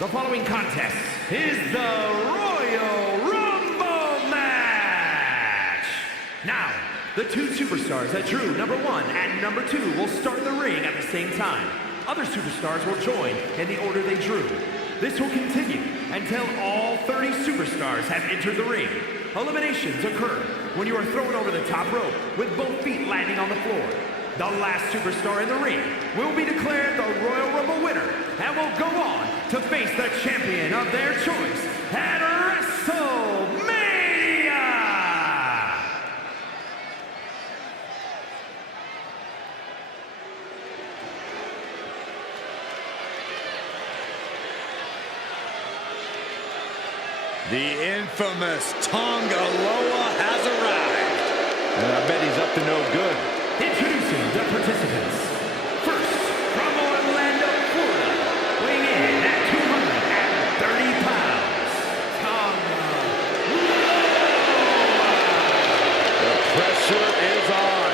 The following contest is the Royal Rumble match. Now, the two superstars that drew number 1 and number 2 will start in the ring at the same time. Other superstars will join in the order they drew. This will continue until all 30 superstars have entered the ring. Eliminations occur when you are thrown over the top rope with both feet landing on the floor. The last superstar in the ring will be declared the Royal Rumble winner and will go on to face the champion of their choice at WrestleMania! The infamous Tonga Loa has arrived. And I bet he's up to no good. Introducing the participants. First, from Orlando, Florida, weighing in at 230 pounds, Tonga Loa. The pressure is on.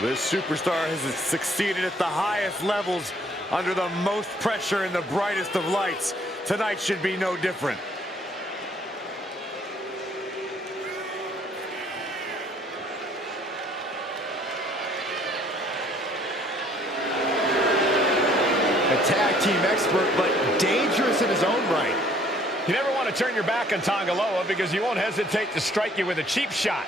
This superstar has succeeded at the highest levels under the most pressure in the brightest of lights. Tonight should be no different. A tag team expert, but dangerous in his own right. You never want to turn your back on Tonga Loa because he won't hesitate to strike you with a cheap shot.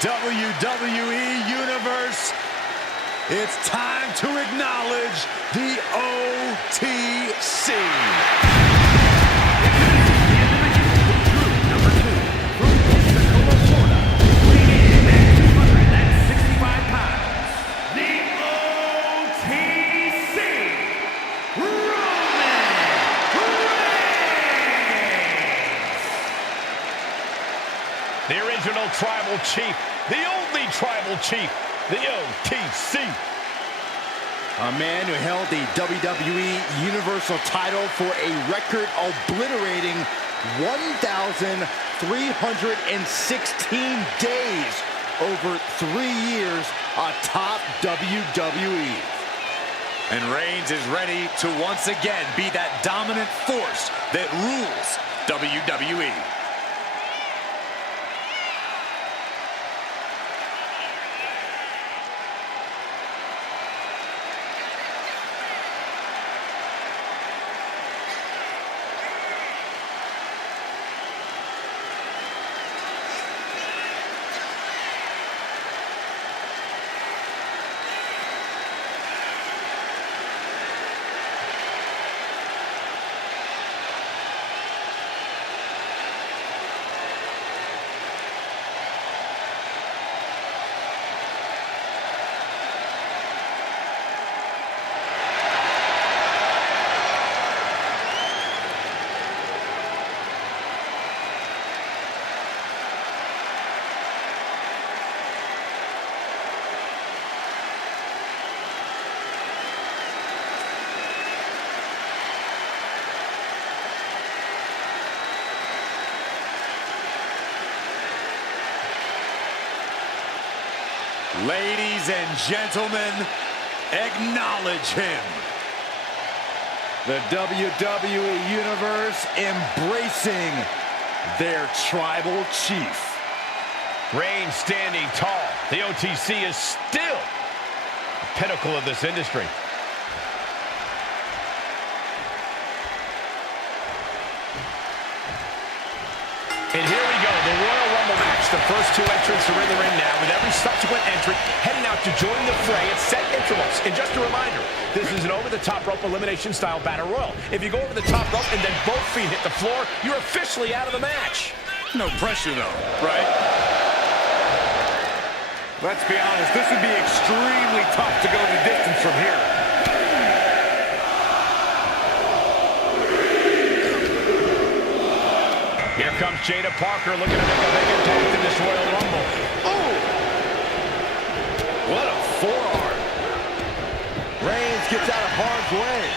WWE Universe, it's time to acknowledge the OTC. Number 2, from Pensacola, Florida, weighing in at 265 pounds, the OTC, Roman Reigns. The original tribal chief, the only tribal chief, the OTC. A man who held the WWE Universal title for a record obliterating 1,316 days over 3 years atop WWE. And Reigns is ready to once again be that dominant force that rules WWE. Ladies and gentlemen, acknowledge him. The WWE Universe embracing their tribal chief. Reigns standing tall. The OTC is still the pinnacle of this industry. And here we go, the Royal Rumble match. The first 2 entrants are in the ring now, with every subsequent entrant heading out to join the fray. It's set and accoutrements. And just a reminder, this is an over-the-top rope elimination style battle royal. If you go over the top rope and then both feet hit the floor, you're officially out of the match. No pressure, though, right? Let's be honest, this would be extremely tough to go the distance from here. Here comes Jada Parker looking to make a big impact in this Royal Rumble. Oh! What a forearm. Reigns gets out of harm's way.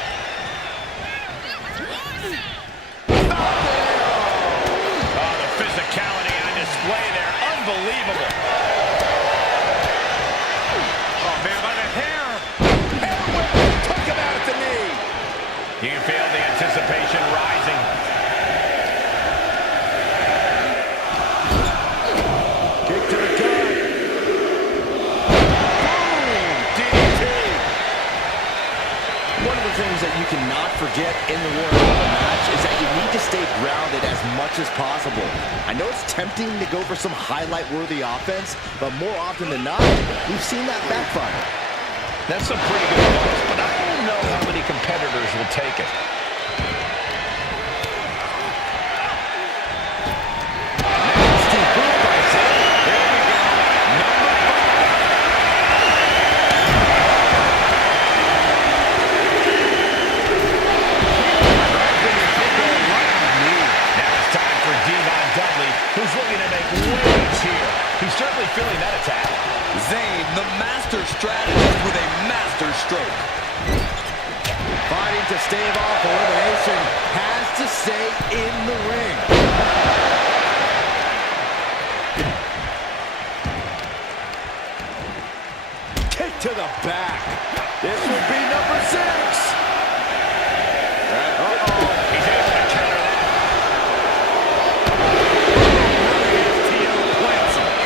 Oh, the physicality on display there. Unbelievable. Oh, man, by the hair. Hair whip. Took him out at the knee. You can feel the anticipation rising. Kick to the gut. Boom! DDT. One of the things that you cannot forget in the Royal Rumble match is that you need to stay grounded as much as possible. I know it's tempting to go for some highlight-worthy offense, but more often than not, we've seen that backfire. That's some pretty good advice, but I don't know how many competitors will take it. Nasty boot by Zayn. There we go. Number 5. Now it's time for Devon Dudley, who's looking to make waves here. He's certainly feeling that attack. Zayn, the master strategist with a master stroke. Fighting to stave off elimination, has to stay in the ring. Kick to the back. This will be number 6. He's able to counter that.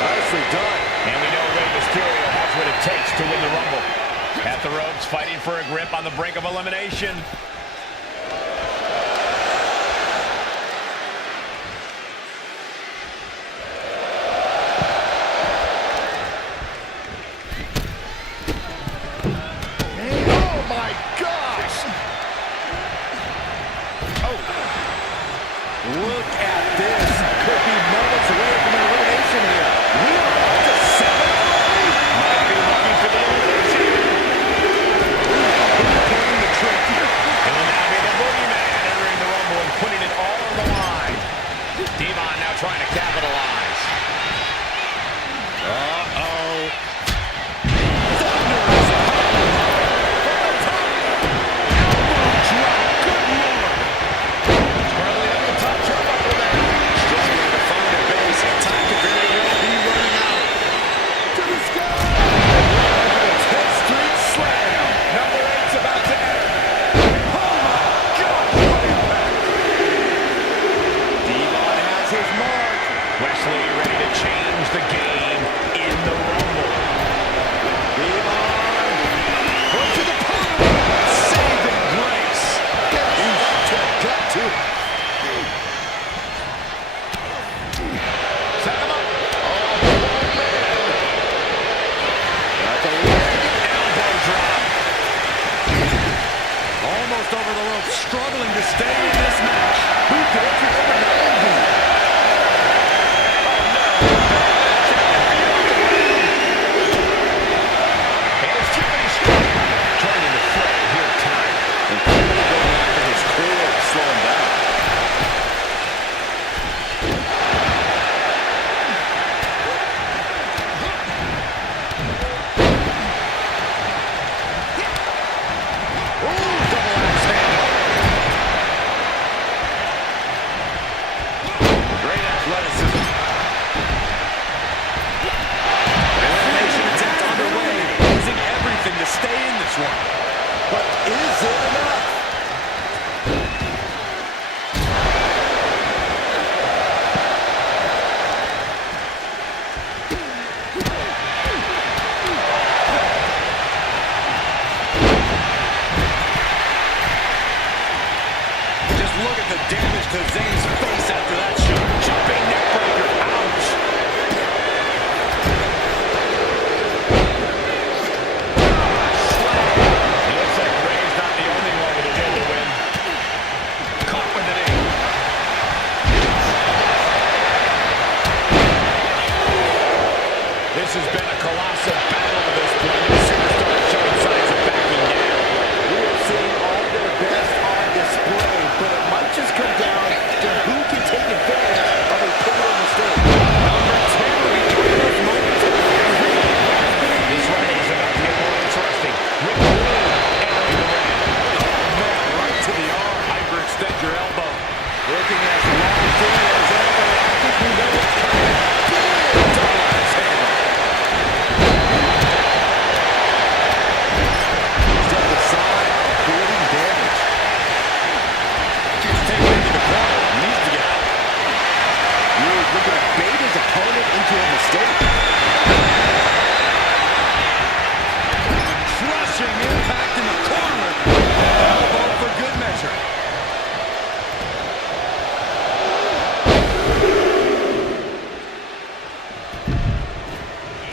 Nicely done. And we know Rey Mysterio has what it takes to win the Rumble. At the ropes, fighting for a grip on the brink of elimination. Oh my gosh! Look at this. Could be moments away from an elimination here. We are up to 7 already. Might be looking for the elimination. Pulling the trigger. It will now be the Boogeyman entering the Rumble and putting it all on the line. Devon now trying to capitalize. Uh-oh. Currently up the top turnbuckle now. Struggling to find a base. Time to very well be running out. To the sky. 10th Street Slam. Number 8's about to enter. Oh my gosh, what impact. Devon has his mark. Wesley ready to change the game in the Rumble. Devon. Going to the pole. Saving grace. He's to the gut too. Set him up. That's a leg. Elbow drop. Almost over the rope, struggling to stay in this match. Who could enter number 9 be? And it's Jimmy Strong joining the fray here tonight. And clearly going after his core to slow him down. Ooh, double axe handle. Great athleticism. Elimination attempt underway, using everything to stay in this one. But is it enough? Just look at the damage to Zayn's face after that shot. Jumping neck breaker. Ouch.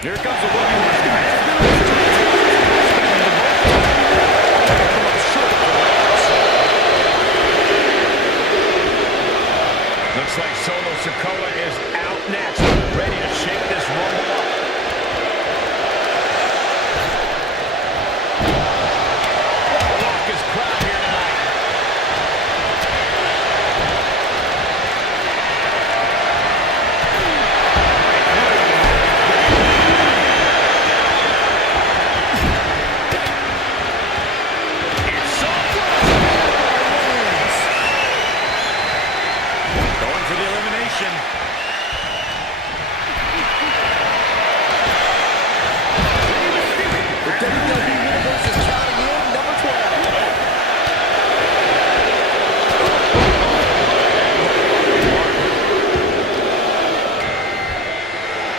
Here comes the one who looks like Solo Sikoa is out next, ready to shake this Rumble up. What a raucous crowd here tonight. going for the elimination. The WWE Universe is counting in number 12.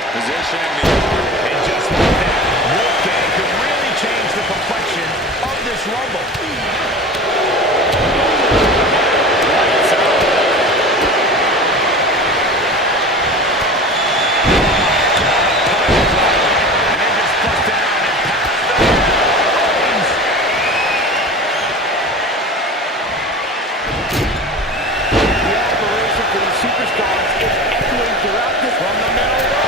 Positioning the arm. And just like that, Wolfgang could really change the complexion of this Rumble. Lights out. And they just busted out and passed the Reigns. The admiration for these superstars is echoing throughout this From the middle row.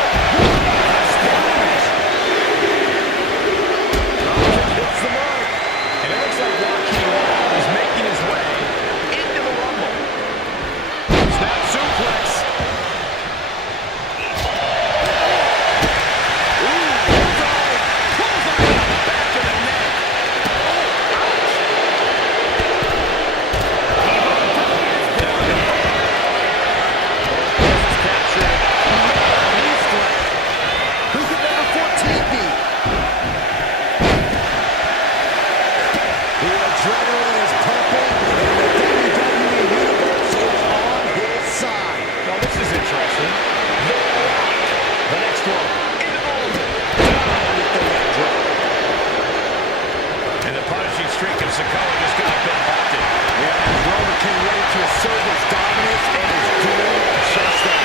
hits the mark. And it looks like Joaquin Noah is making his way into the Rumble. Snap suplex. Back of the neck. Who could number 14 be? The adrenaline is pumping, and the WWE Universe is on his side. Now this is interesting. The Rock. The next one. Into the Rumble. Down with the leg drop. And the punishing streak of Sikoa just got a bit halted. Yeah, and Roman King ready to assert his dominance and is doing just that.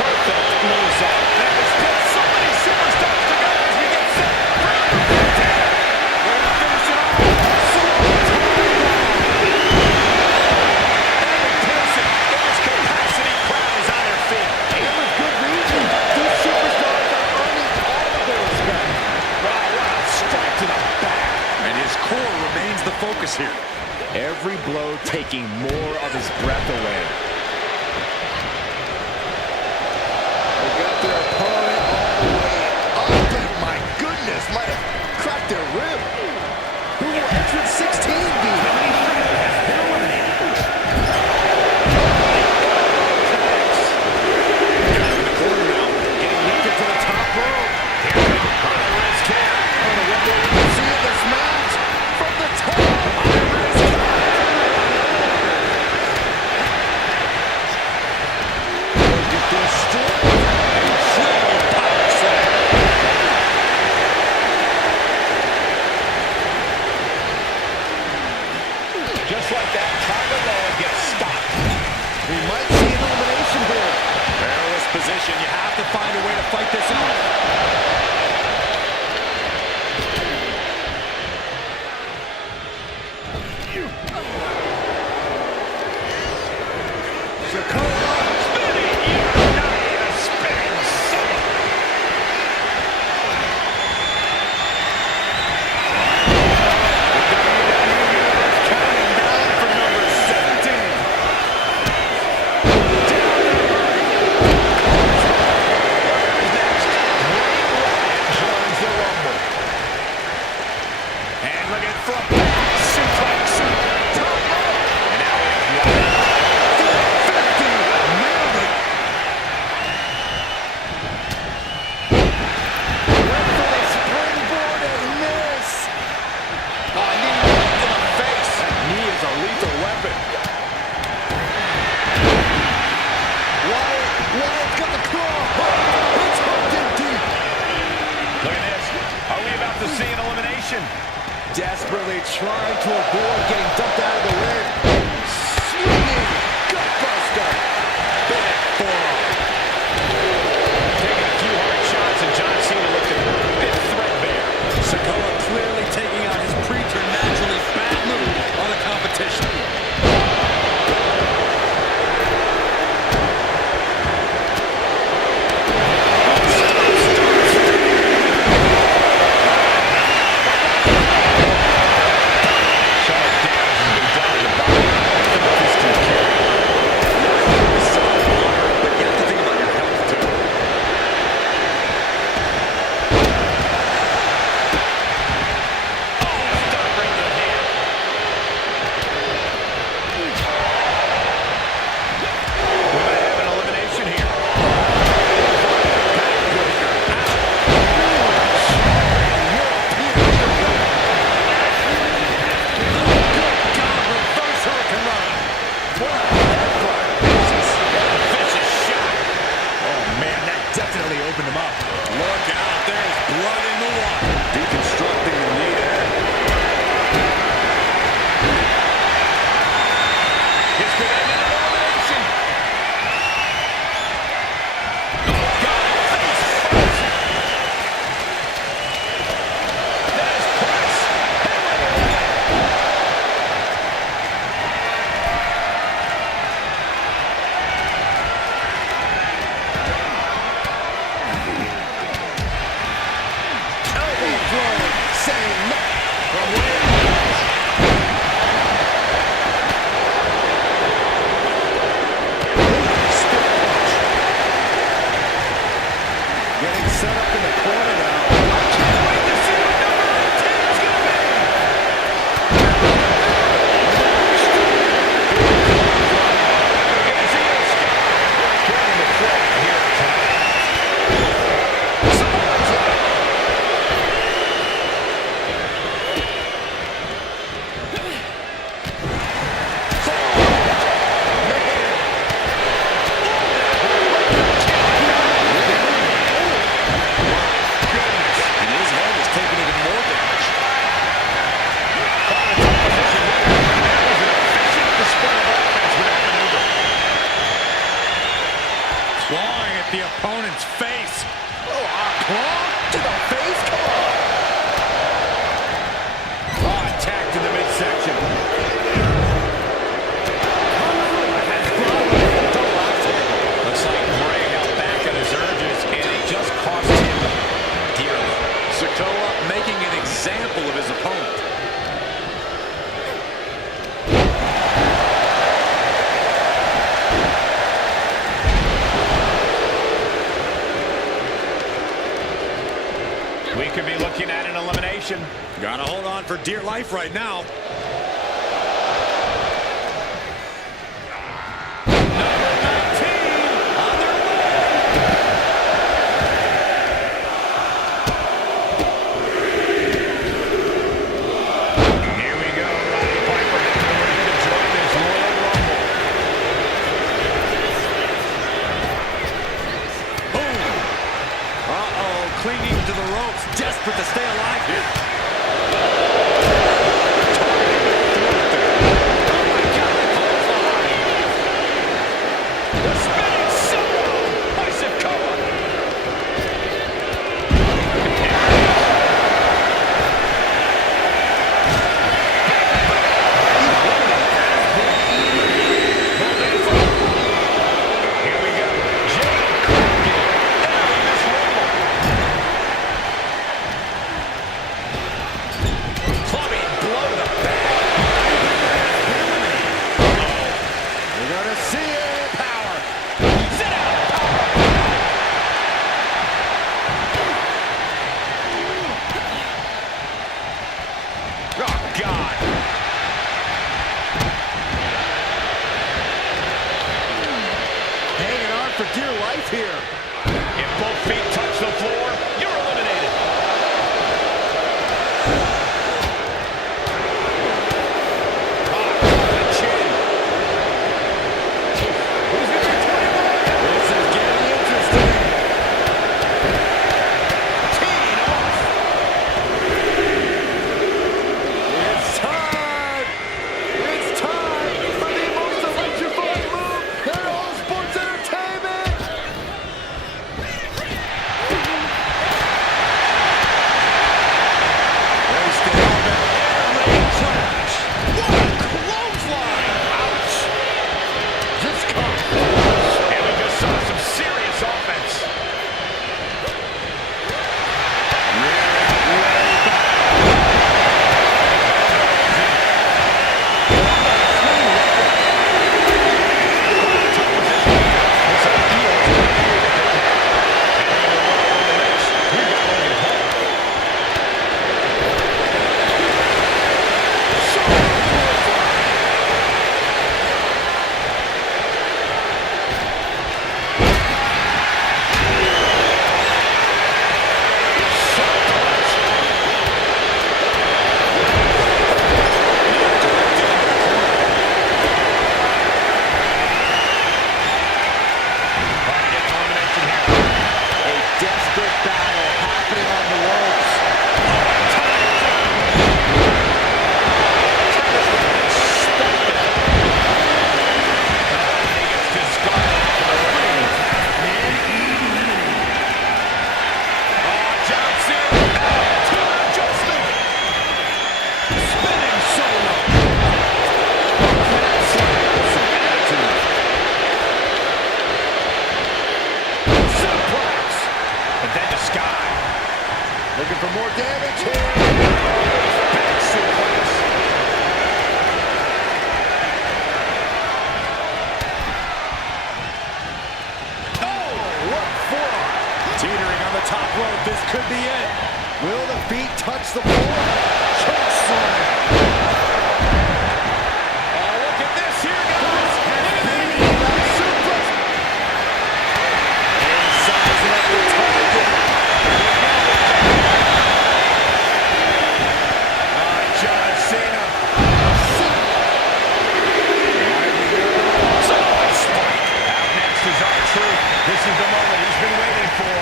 Perfect moonsault. There is still so many superstars to go as we get set for number 15. We're gonna finish it off. Evan Pearson in this capacity crowd is on their feet. And with good reason. These superstars are earning all of their respect. Wow, what a strike to the back. And his core remains the focus here. Every blow taking more of his breath away. They got their opponent all the way up, and my goodness, might have cracked their rib. Who will entrance 16 be? In the corner now. Getting lifted to the top rope. High-risk kick. Oh, what will we see in this match? From the top. Look at this strength. Incredible power slam. Just like that, Carmelo gets stopped. We might see an elimination here. Perilous position. You have to find a way to fight this out. Spinning, you're not even spinning, son. Counting down for number 17. Joins the Rumble. And look at front suplex. Top rope. And now we have 50. Nailed it. Went for the springboard and miss. Oh, knee right to the face. That knee is a lethal weapon. Wyatt's got the claw. It's hooked in deep. Look at this. Are we about to see an elimination? Desperately trying to avoid getting dumped out of the ring. Clawing at the opponent's face. Oh, a claw to the face? Come on. Oh, attacked in the midsection. Looks like Bray held back on his urges, and it just cost him dearly. Sikoa making an example of his opponent. We could be looking at an elimination. Gotta hold on for dear life right now. Here we go. Roddy Piper in the ring to join this Royal Rumble. Boom. Uh-oh, clinging to the ropes, desperate to stay alive here. The spinning solo by Sikoa. Here we go. Jay Crockett entering this Rumble. Clubbing blow to the back. We're going to see it. Power. Sit out. Power. Oh, God. Hanging on for dear life here. If both feet touch the floor, you're eliminated. Ah, the chin. Who's going to be 21? This is getting interesting. Teeing off. It's time. It's time for the most electrifying move in all sports entertainment. Wasted elbow. Leg crash. What a clothesline. Ouch. Just come. And we just saw some serious offense. A desperate battle happening on the ropes. Looking for more damage here. Back suplex. Oh, what forearm. Teetering on the top rope, this could be it. Will the feet touch the floor? Choke slam. Oh, look at this here, guys. Suplex. And sizing up the target. John Cena. Out next is R-Truth. This is the moment he's been waiting for.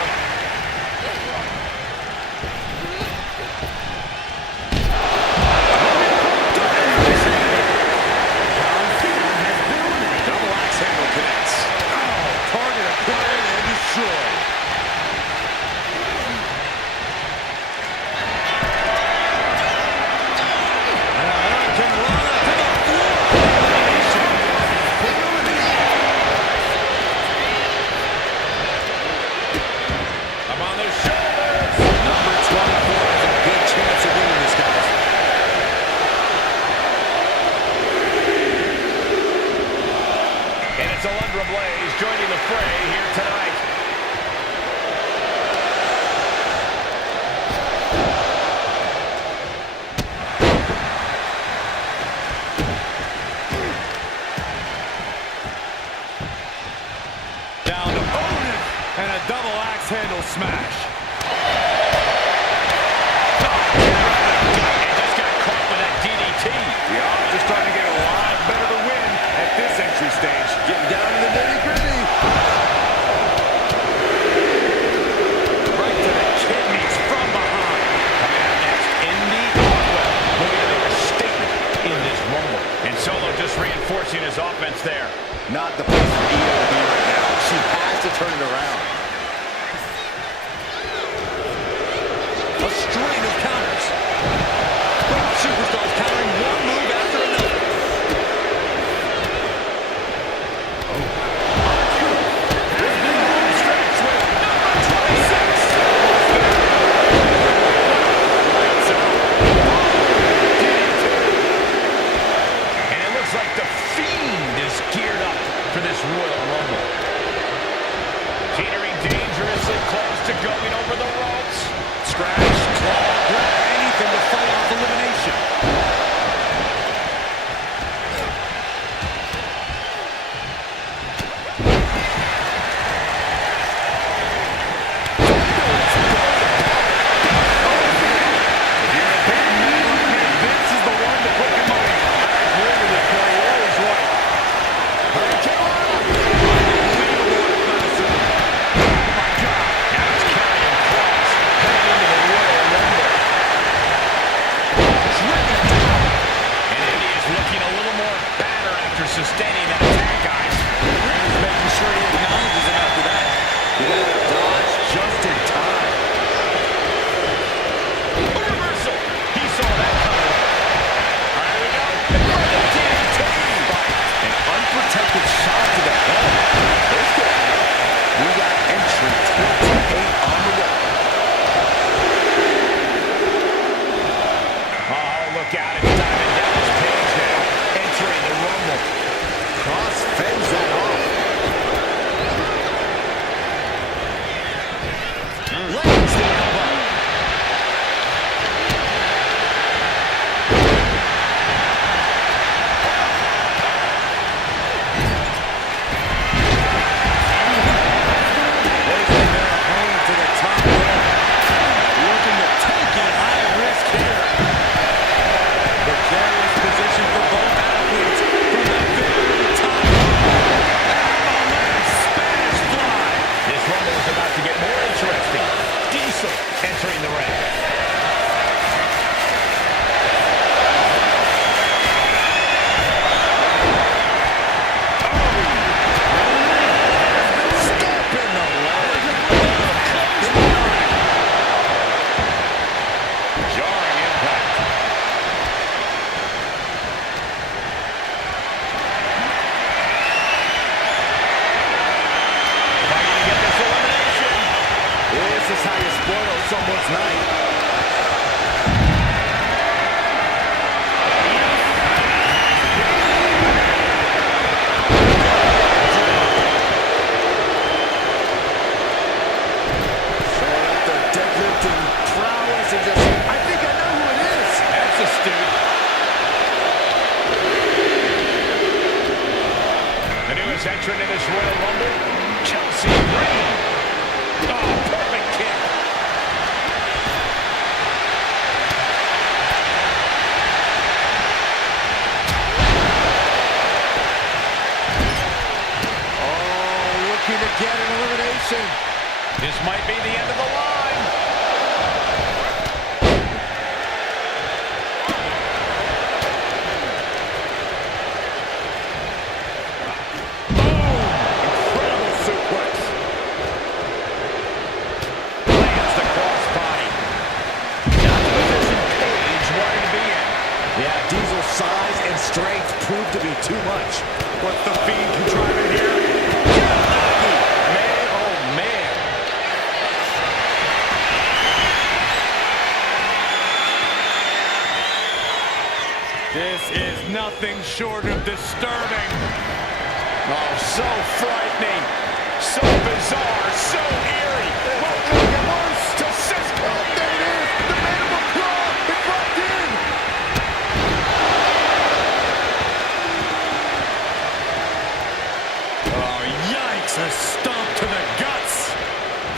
Double axe handle connects. Oh, target acquired. joining the fray here tonight. Down to opponent and a double axe handle smash. And just got caught with that DDT. The odds are starting to get a lot better to win at this entry stage. Getting down to the nitty-gritty. Right to the kidneys from behind. Coming out next, Indy Hartwell. Looking to make a statement in this Rumble. And Solo just reinforcing his offense there. Not the place for Io to be right now. She has to turn it around. A string of counters. Both superstars countering one move after another. Stretch with number 26. Lights out. And it looks like the Fiend is geared up for this Royal Rumble. Teetering dangerously close to going over the ropes. Scratch, claw, grab, anything to fight off elimination. If you're a big man like me, this is the one to put your money on. I agree with you, Corey. You're always right. Hurricane. Unbelievable athleticism. Oh, my God. Now it's carrying Cross heading into the Royal Rumble. Driven down. And Indy is looking a little more battered after sustaining that attack, guys. Reigns making sure he acknowledges it after that. You got to dodge just in time. A reversal. He saw that coming. All right, here we go. Another DDT. An unprotected shot to the head. There's good. We got entry 28 on the way. Oh, look out. It's Diamond Dallas Page now entering the Rumble. Cross fends that off. Lands the elbow. Placing their opponent to the top rope. Looking to take a high risk here. Precarious position for both athletes from the very top rope. Avalanche Spanish fly. This Rumble is about to get more interesting. Diesel entering the ring. Step in the leg. Jarring impact. Fighting to get this elimination. This is how you spoil someone's night. Showing up their deadlifting prowess and just, I think I know who it is. That's astute. The newest entrant in this Royal Rumble, Chelsea Green. Oh, perfect kick. Oh, looking to get an elimination. This might be the end of the line. Incredible suplex. Lands the crossbody. Not the position Page wanted to be in. Yeah, Diesel's size and strength proved to be too much. What's the Fiend contriving here? Man, oh man. This is nothing short of disturbing. Oh, so frightening. So bizarre. So eerie. Well, it could get worse. To Cisco. Oh, there it is. The mandible claw. It's locked in. Oh, yikes. A stomp to the guts.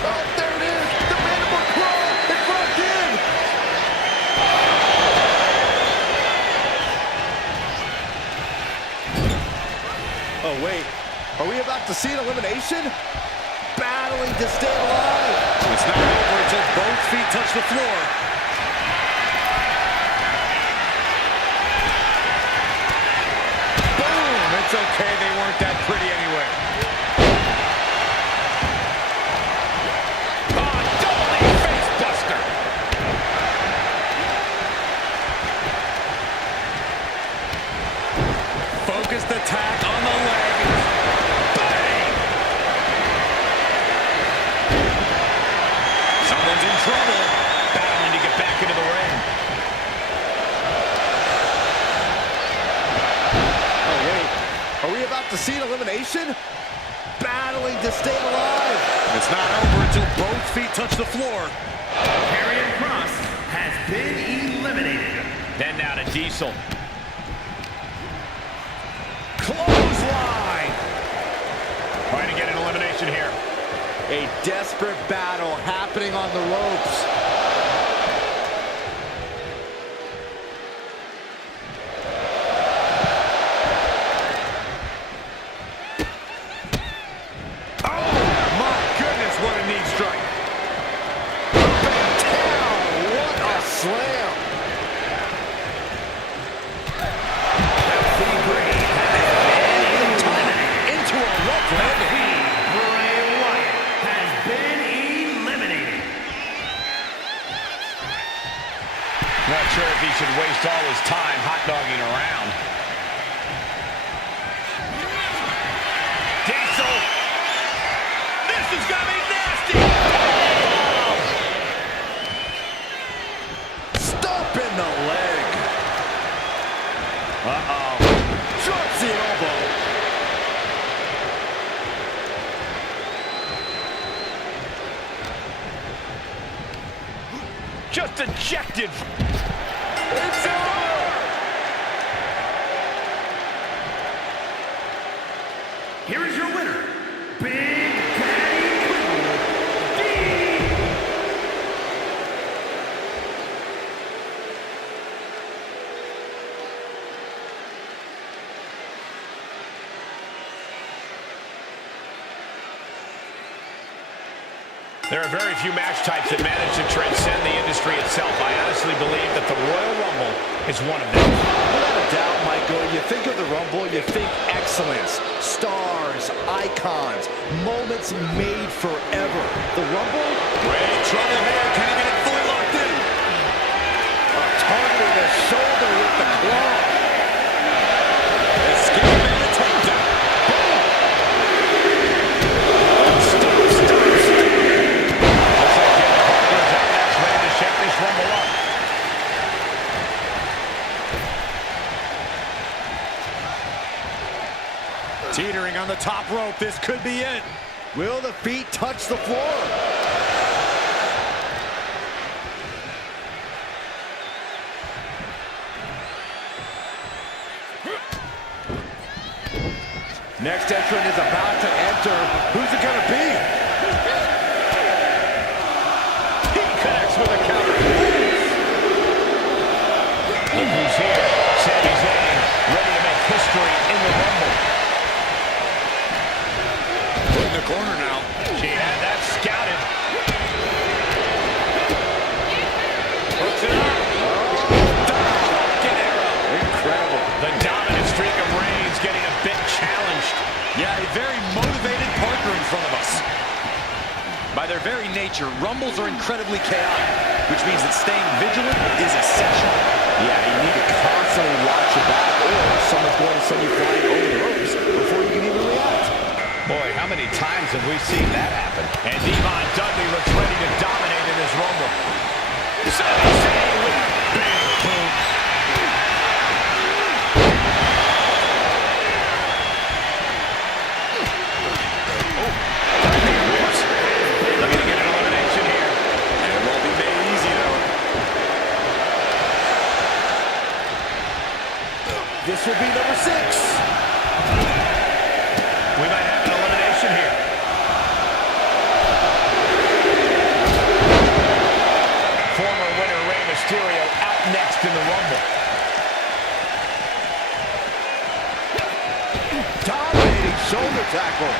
Oh, there it is. The mandible claw. It's locked in. Oh, wait. Are we about to see an elimination? Battling to stay alive. It's not over until both feet touch the floor. Boom! It's okay, they weren't that pretty anyway. Oh, double knee face buster. Focused attack on the leg. Bang! Someone's in trouble. Battling to get back into the ring. Oh, wait. Are we about to see an elimination? Battling to stay alive. It's not over until both feet touch the floor. Karrion Kross has been eliminated. Then down to Diesel. Clothesline! Trying to get an elimination here. A desperate battle happening on the ropes. Oh, my goodness, what a knee strike. What a slam. Into a rope landing. Bray Wyatt has been eliminated. Not sure if he should waste all his time hot-dogging around. Diesel! This is gonna be nasty! Stomp in the leg. Uh-oh. Drops the elbow. Just ejected. It's over. Here is your winner, Big Daddy Cool D. There are very few match types that manage to transcend the industry itself. I honestly believe that the Royal Rumble is one of them. Without a doubt, Michael, you think of the Rumble, you think excellence, stars, icons, moments made forever. The Rumble? Ray trouble here. Can he get it fully locked in? Targeting the shoulder with the claw. Escape and a takedown. Shake this Rumble up. Teetering on the top rope. This could be it. Will the feet touch the floor? Next entrant is about to enter. Who's it gonna be? He connects with a counter. Look who's here. Sami Zayn, ready to make history in the Rumble. Put in the corner now. She had that scouted. Hooks it up. Fucking arrow. Incredible. The dominant streak of Reigns getting a bit challenged. Yeah, a very motivated partner in front of us. By their very nature, Rumbles are incredibly chaotic, which means that staying vigilant is essential. Yeah, you need to constantly watch your back, or someone's going to send you flying over the ropes before you can even react. Boy, how many times have we seen that happen? And Devon Dudley looks ready to dominate in this Rumble. Sami Zayn with a big boot. This will be number 6. We might have an elimination here. Former winner Rey Mysterio out next in the Rumble. Dominating shoulder tackle.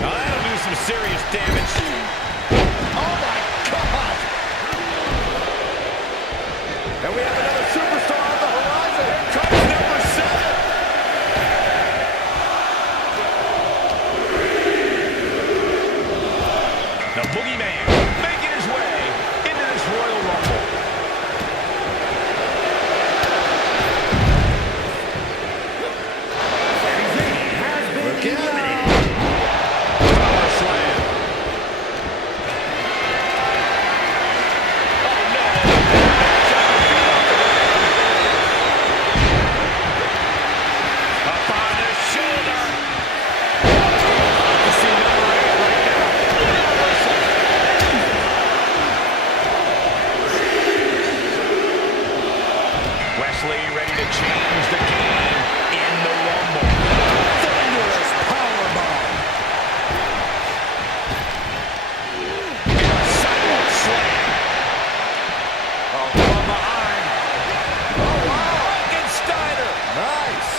Now that'll do some serious damage. Oh my God! And we have another superstar on the horizon. Here comes number 7. The Boogeyman making his way into this Royal Rumble. Sami Zayn has been Look out. eliminated. Power slam. Oh no! Up on the shoulder. You see number 8 right now. Wesley ready to change the game in the Rumble. Thunderous powerbomb. Sidewalk slam. Oh, from behind. Oh wow! Frankensteiner. Nice.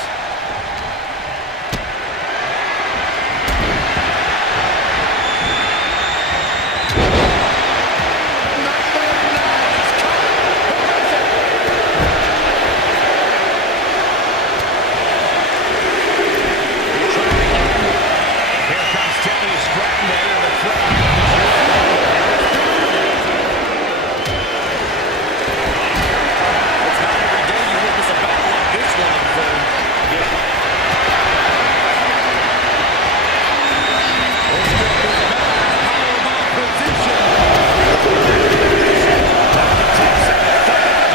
Here comes Tiffany Stratton to enter the fray. It's not every day you witness a battle like this one unfold.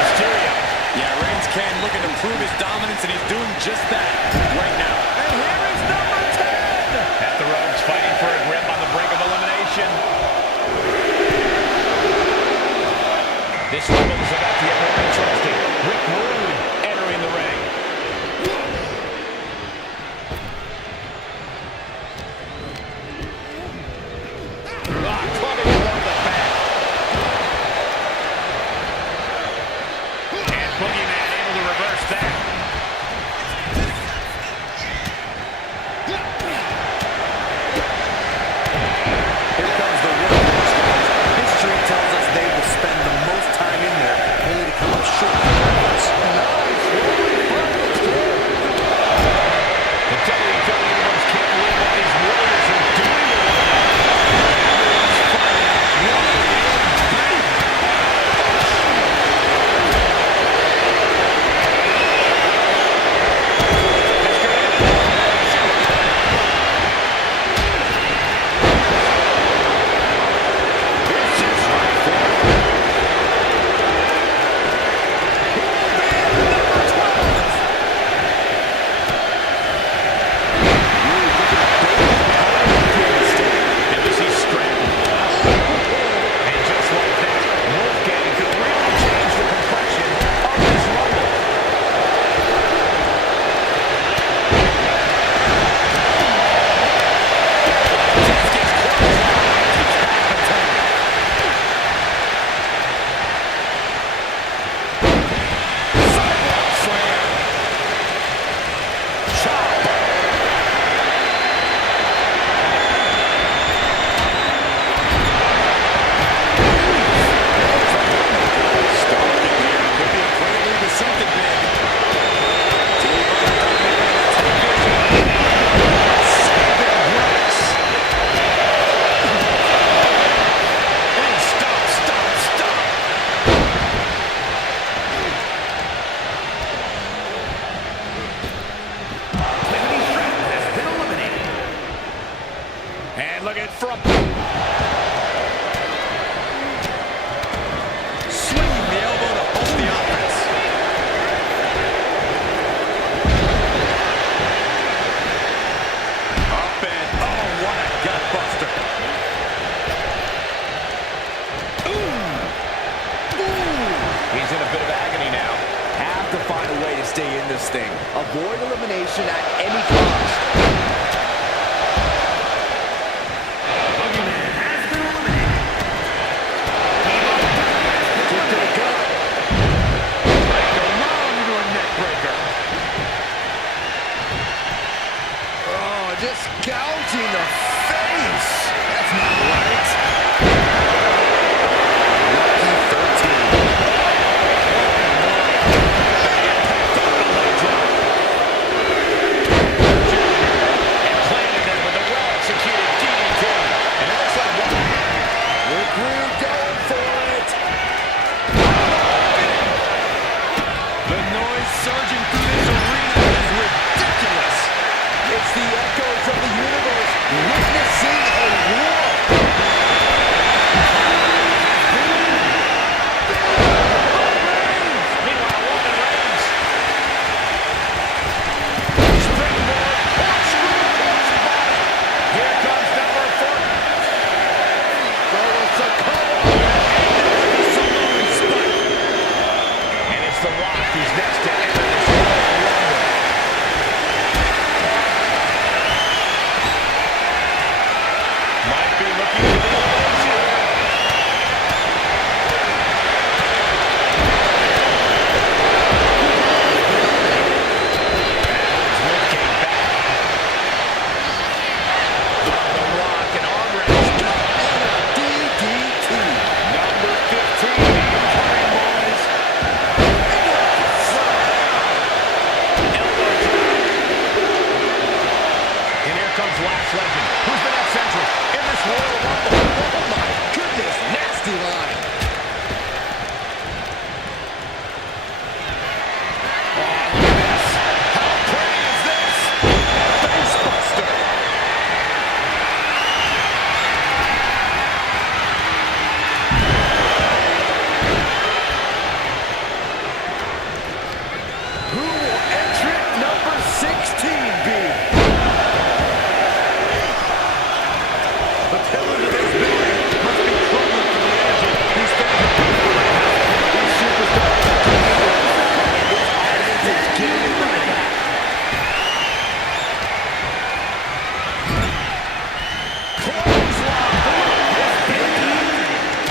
Mysterio. Yeah, Reigns can looking to prove his dominance, and he's doing just that right now. And here is number 10. At the ropes, fighting for a grip on the brink of elimination. This Rumble is about to get more interesting. Rick Rude entering the ring. Clubbing along the back. And Boogeyman able to reverse that. Here comes the Warriors, guys. History tells us they will spend the most time in there, only to come up short in the stay in this thing. Avoid elimination at any cost. Boogeyman has been eliminated. Kick to the gut. Around into a neck breaker. Oh, just gouging the face. That's not right. Lucky 13. Surging through this arena is ridiculous. It's the echoes of the universe witnessing a war. Meanwhile, Roman Reigns. Springboard, corkscrew, crossbody. Here comes number 4. Oh, it's a cover. And it's The Rock who's next to enter this Royal Rumble. Might be looking for the edge here. He's looking back. The Rock and arm wrench. DDT. Number 15 incoming, boys. Elbow drop. And here comes Last Legend. Who's the next entrant in this Royal Rumble? Oh my goodness, nasty line. Oh, look at this. How pretty is this? Facebuster. Who will entrant number 16 be? The pillars of this building must be crumbling from the energy these fans are putting on right now. These superstars are taking over. This audience is getting it right back. Clothesline.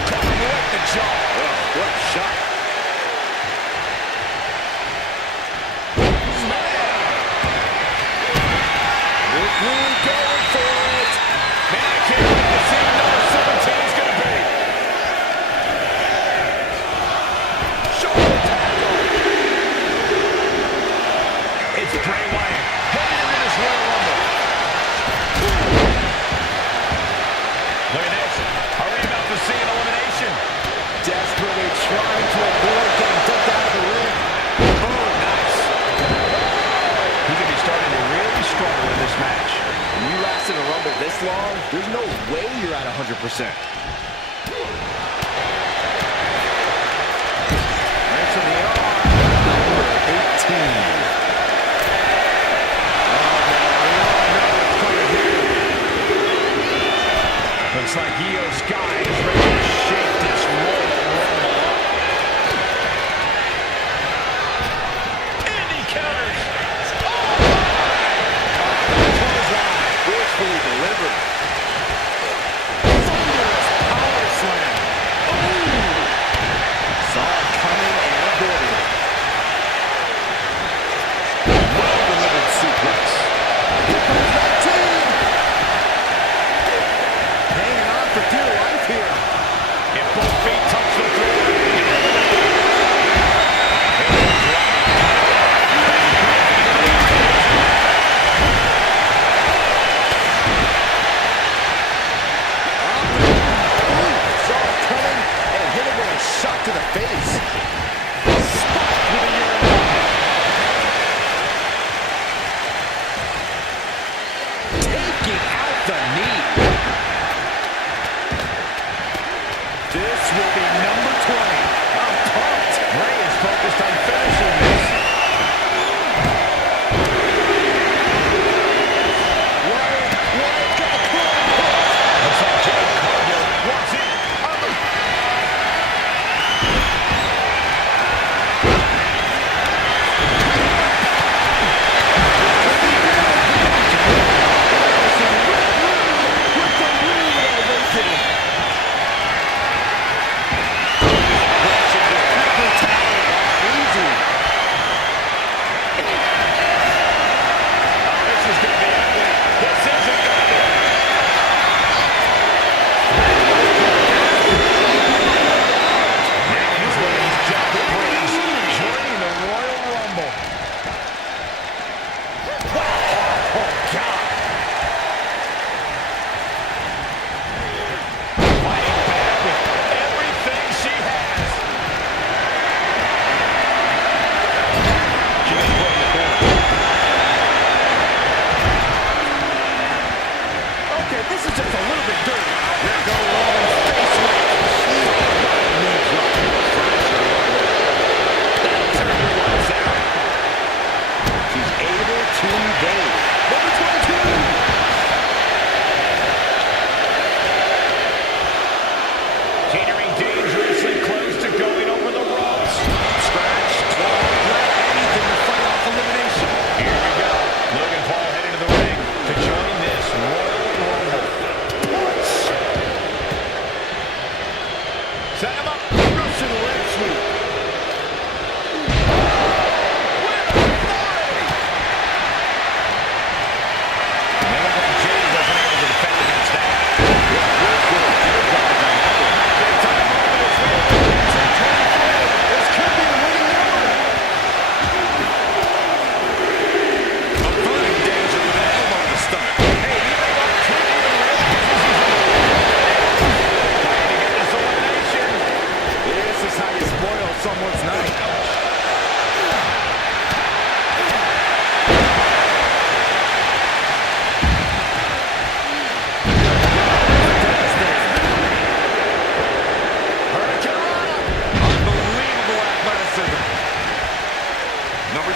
Caught him right in the jaw. What a shot. Rick Rude going for it. Man, I can't wait to see what number 17 is going to be. Shoulder tackle. It's Bray Wyatt headed into this Royal Rumble. Look at this. Are we about to see an elimination? Desperately trying to avoid getting dumped out of the ring. Oh, nice. He could be starting to really struggle in this match. When you last in a Rumble this long, there's no way you're at 100%. Right from the arm, number 18. Looks like Io Sky is ready to shake this Royal Rumble up. And he counters. Oh, my! Clothesline. Forcefully delivered. Thunderous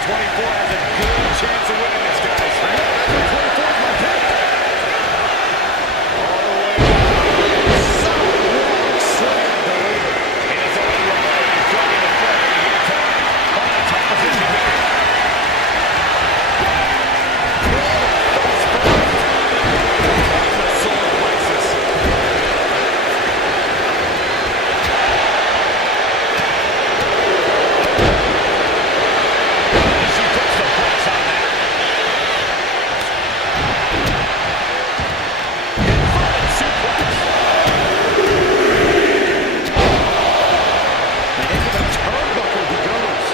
24 has a good chance of winning this, guys. I know, that's why 24 is my pick. All the way up. Sidewalk slam delivered. In his own way, he's joining the fray here tonight. On the top position here. The solar plexus. She puts the brakes on that. Inverted suplex. And into the turnbuckle he goes.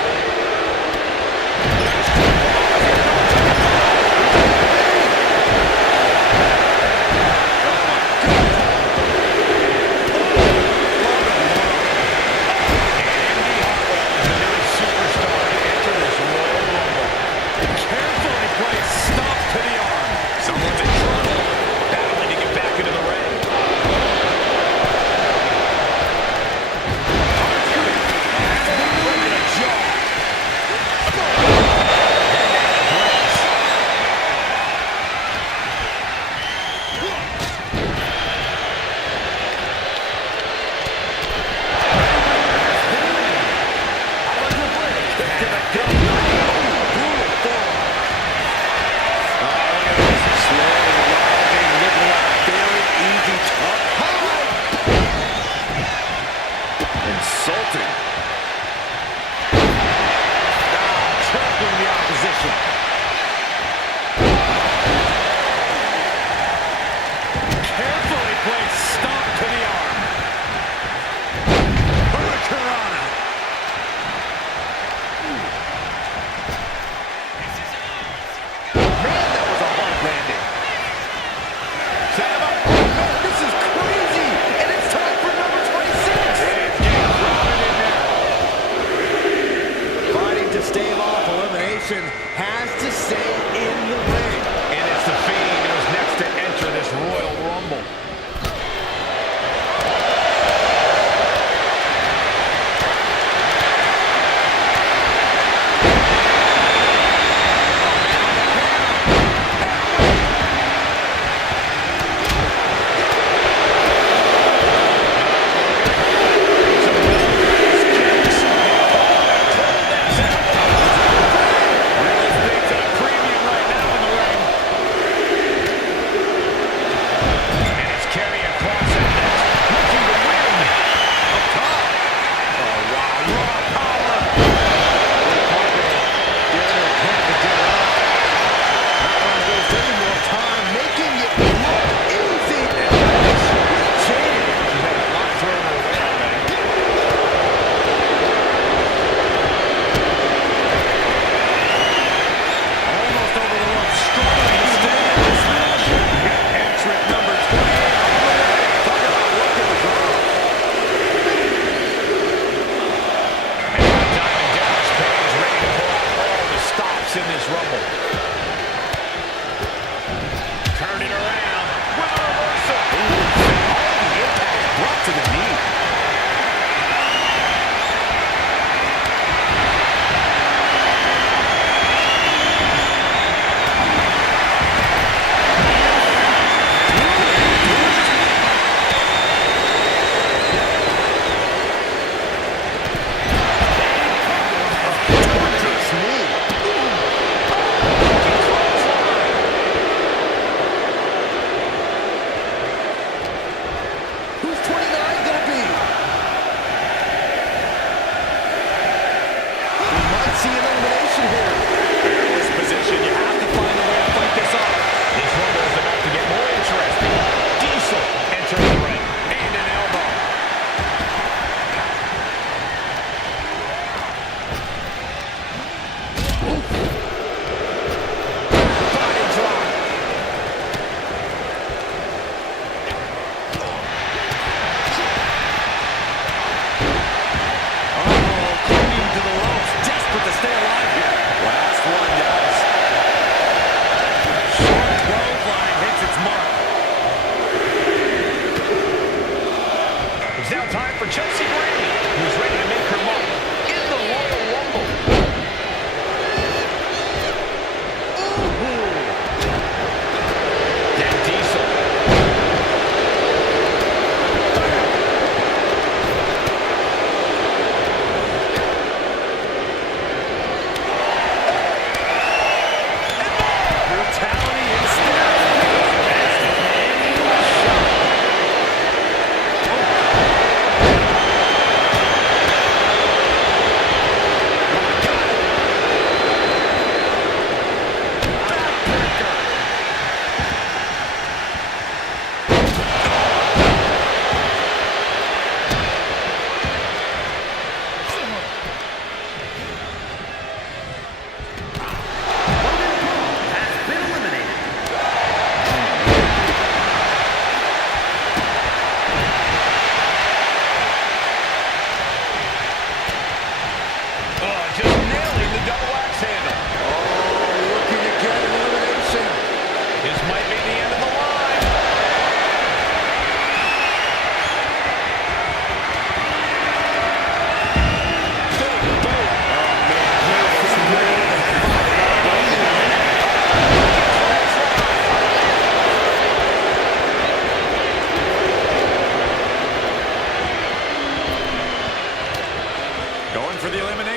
Superstar to enter this Royal Rumble. Carefully placed stomp to the arm. Someone's in trouble, battling to get back into the ring. Right to the jaw. Insulting. Trampling the opposition. Carefully placed stomp to the arm. Hurricanrana. Man, that was a hard landing. Set him up. Man, this is crazy. And it's time for number 26. It's getting crowded in now. Fighting to stave off elimination has to stay in the ring. And it's the Fiend who's next to enter this Royal Rumble. Real estate's at a premium right now in the ring. And it's Kerry across it next, looking to win. Up top. Oh, wow. Raw power. The other attempt to get up. Not going to waste any more time, making it look easy. Chain. She's had a lot thrown her way already. Almost over the rope, struggling to stay in this match. We got entrant number 28 on the way. Talk about looking to draw. And we got Diamond Dallas Page ready to pull out all the stops in this Rumble. Turn it around with a reversal. All the impact brought to the knee. Torturous knee.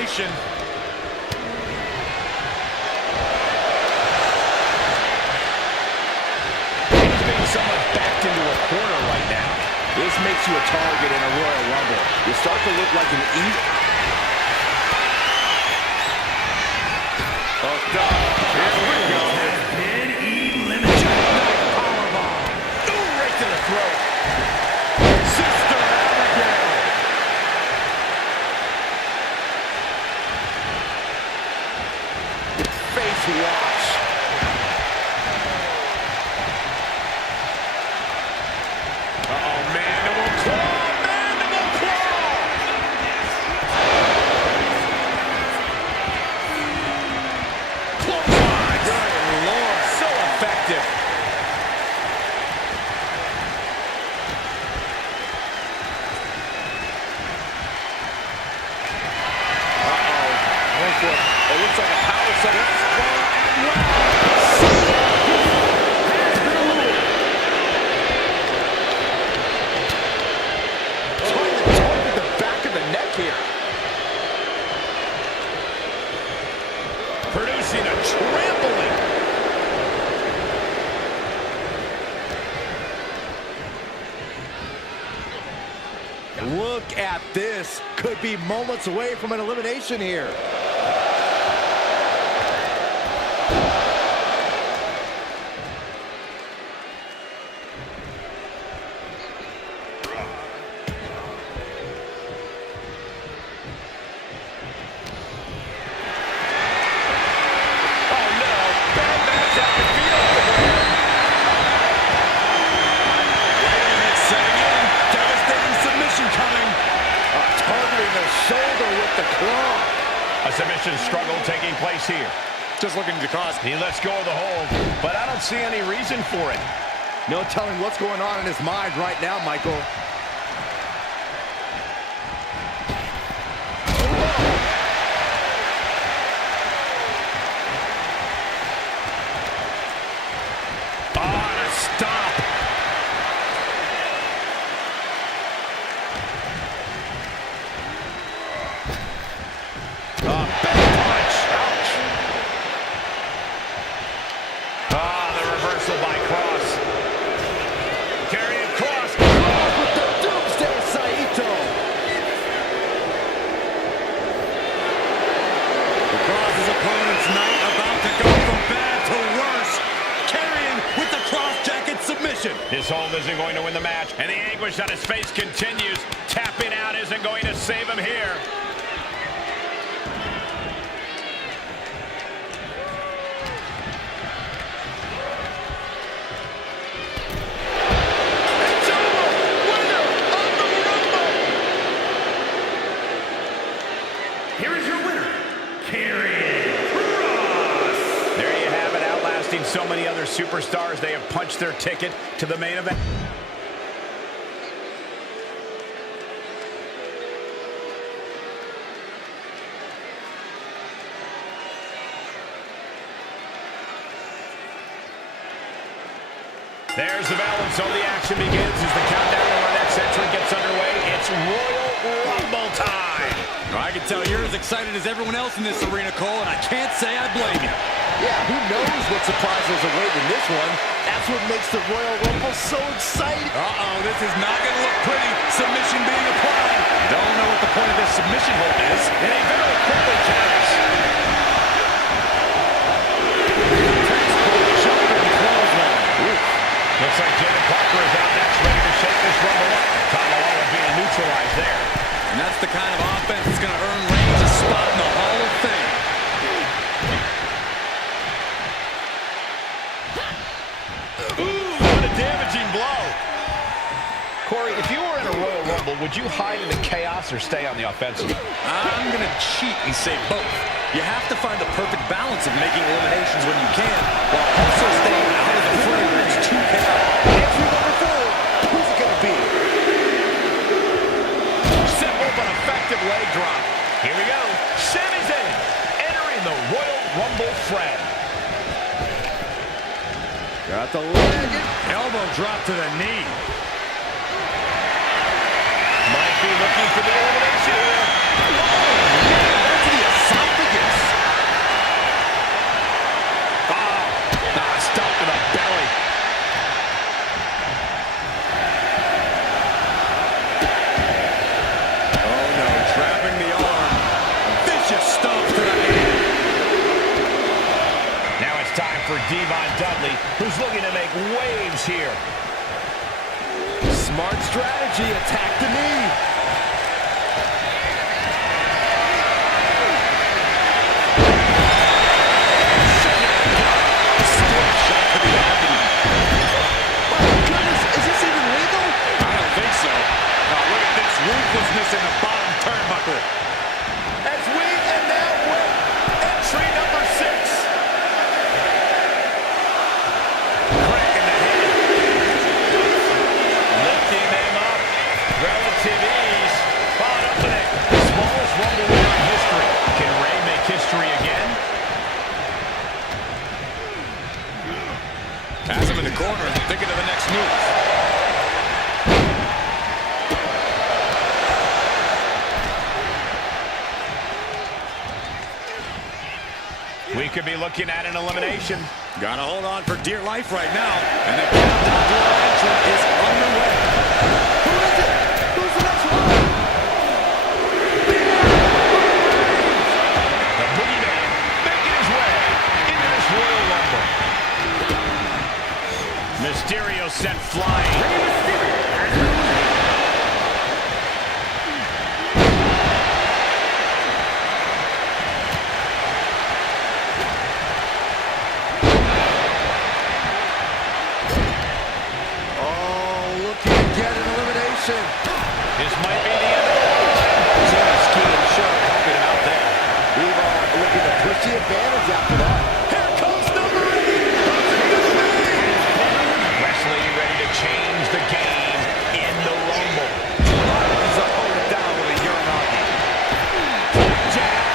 elimination. He's being somewhat backed into a corner right now. This makes you a target in a Royal Rumble. You start to look like an Oh, God. Here we go. Been eliminated. Powerbomb. Ooh, right to the throat. Sister Abigail. face wash. Uh-oh, mandible claw, mandible claw. Clothesline. Good Lord, so effective. It looks like a power set. Trying to target the back of the neck here. Producing a trampling. Look at this. Could be moments away from an elimination here. A submission struggle taking place here. Just looking to cause. He lets go of the hold, but I don't see any reason for it. No telling what's going on in his mind right now, Michael. On a stop. Big punch. Ouch. The reversal by Cross. Carrying Cross. With the Doomsday Saito. The Cross's opponent's night about to go from bad to worse. Carrying with the cross jacket submission. His hold isn't going to win the match, and the anguish on his face continues. Tapping out isn't going to save him here. Here is your winner, Karrion Kross. There you have it, outlasting so many other superstars. They have punched their ticket to the main event. There's the bell, and so the action begins as the countdown to our next entrant gets underway. It's Royal Rumble time. I can tell you're as excited as everyone else in this arena, Cole, and I can't say I blame you. Yeah, who knows what surprises await in this one? That's what makes the Royal Rumble so exciting. Uh-oh, this is not going to look pretty. Submission being applied. Don't know what the point of this submission hold is. And he very quickly counters. Looks like Jacob Parker is out next, ready to shake this Rumble up. Tom Lawler being neutralized there. And that's the kind of offense that's going to earn Reigns a spot in the Hall of Fame. Ooh, what a damaging blow. Corey, if you were in a Royal Rumble, would you hide in the chaos or stay on the offensive? I'm going to cheat and say both. You have to find the perfect balance of making eliminations when you can, while also staying out of the frame when it's too chaotic. Entry number 4. Who's it going to be? Simple but effective leg drop. Here we go. Sami Zayn entering the Royal Rumble friend. Got the leg. Elbow drop to the knee. Might be looking for the elimination here. Back to the for Devon Dudley, who's looking to make waves here. Smart strategy, attack the knee. Still shot to the abdomen. My goodness, is this even legal? I don't think so. Now look at this ruthlessness in the bottom turnbuckle. As we end out with entry number 6. Crack in the head. Lifting them up. Relative ease. Followed up with it. The smallest Rumble winner in history. Can Rey make history again? Has him in the corner, thinking of the next move. We could be looking at an elimination. Gotta hold on for dear life right now. And the countdown to our entrant is underway. Who is it? Who's the next one? The boogeyman making his way into this Royal Rumble. Mysterio sent flying. Rey Mysterio has been eliminated. Oh, looking to get an elimination. This might be the end of the line. Ski and show helping him out there. Devon looking to push the advantage after that. Here comes number 8. Who's it gonna be? Wesley ready to change the game in the Rumble. He's up, hold it down with a Uranagi. Jab.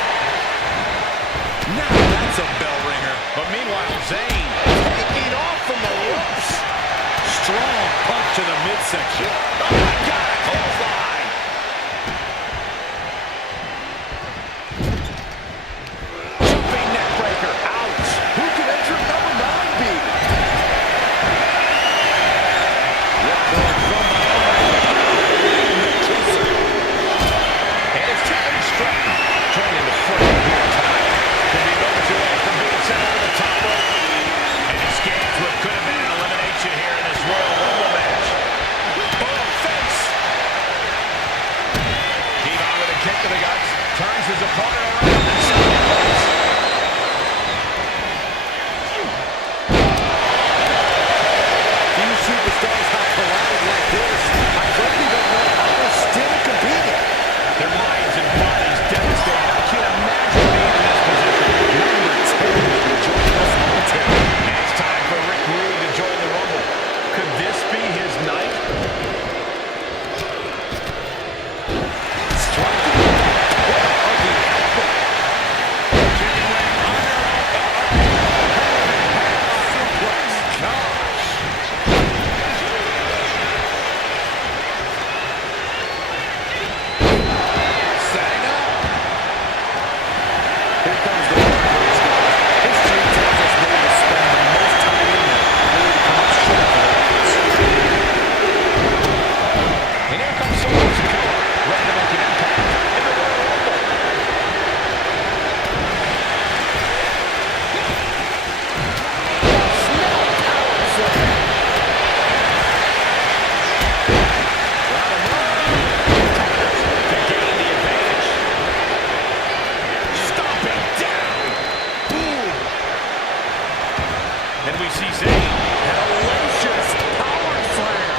Now that's a bell ringer. But meanwhile, Zayn Taking off from the ropes. Strong punch to the midsection. Oh my God, a clothesline. Jumping neck breaker. Ouch. Who can enter number 9 be? and it's Kevin Stratton joining the fray here tonight. Can be over to it from being sent over the top rope. And it scans what could have been an elimination here in this Royal Rumble match. Oh, face. Devon with a kick to the guts. Turns his opponent around and sends him place. Few superstars have collided like this. I frankly don't know how they're still competing. Their minds and bodies devastated. I can't imagine being in this position. Number 10 will be joining us momentarily. And it's time for Rick Rude to join the Rumble. Could this be his night? Striking. Ugly elbow. Genuine Suplex. Gosh. Setting up. Here comes the one for these guys. History tells us they will spend the most time in there, only to come up short for their efforts. And here comes Solo Sikoa, ready to make an impact in the Royal Rumble. To gain the advantage. Stomping down. Boom. And we see Zayn. Hellacious power slam.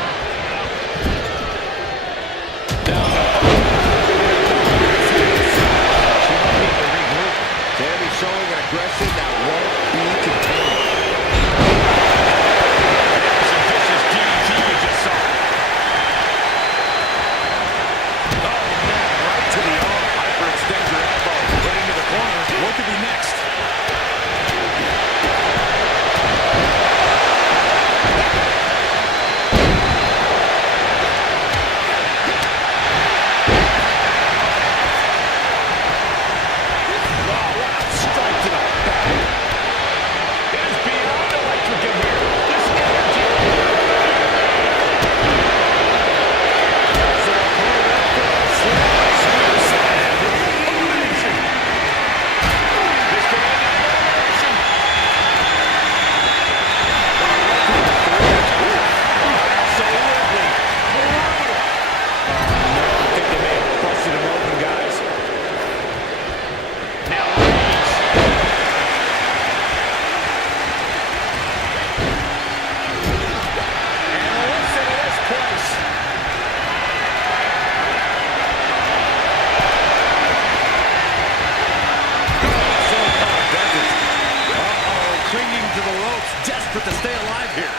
Down the She might need to regroup. Tammy showing an aggression that won't be contained. Some vicious DDT we just saw. Oh, man, right to the arm. Hyperextend your elbow. Put into the corner. What could be next? Oh, what a strike to the back. desperate to stay alive here.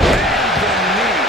And the knee.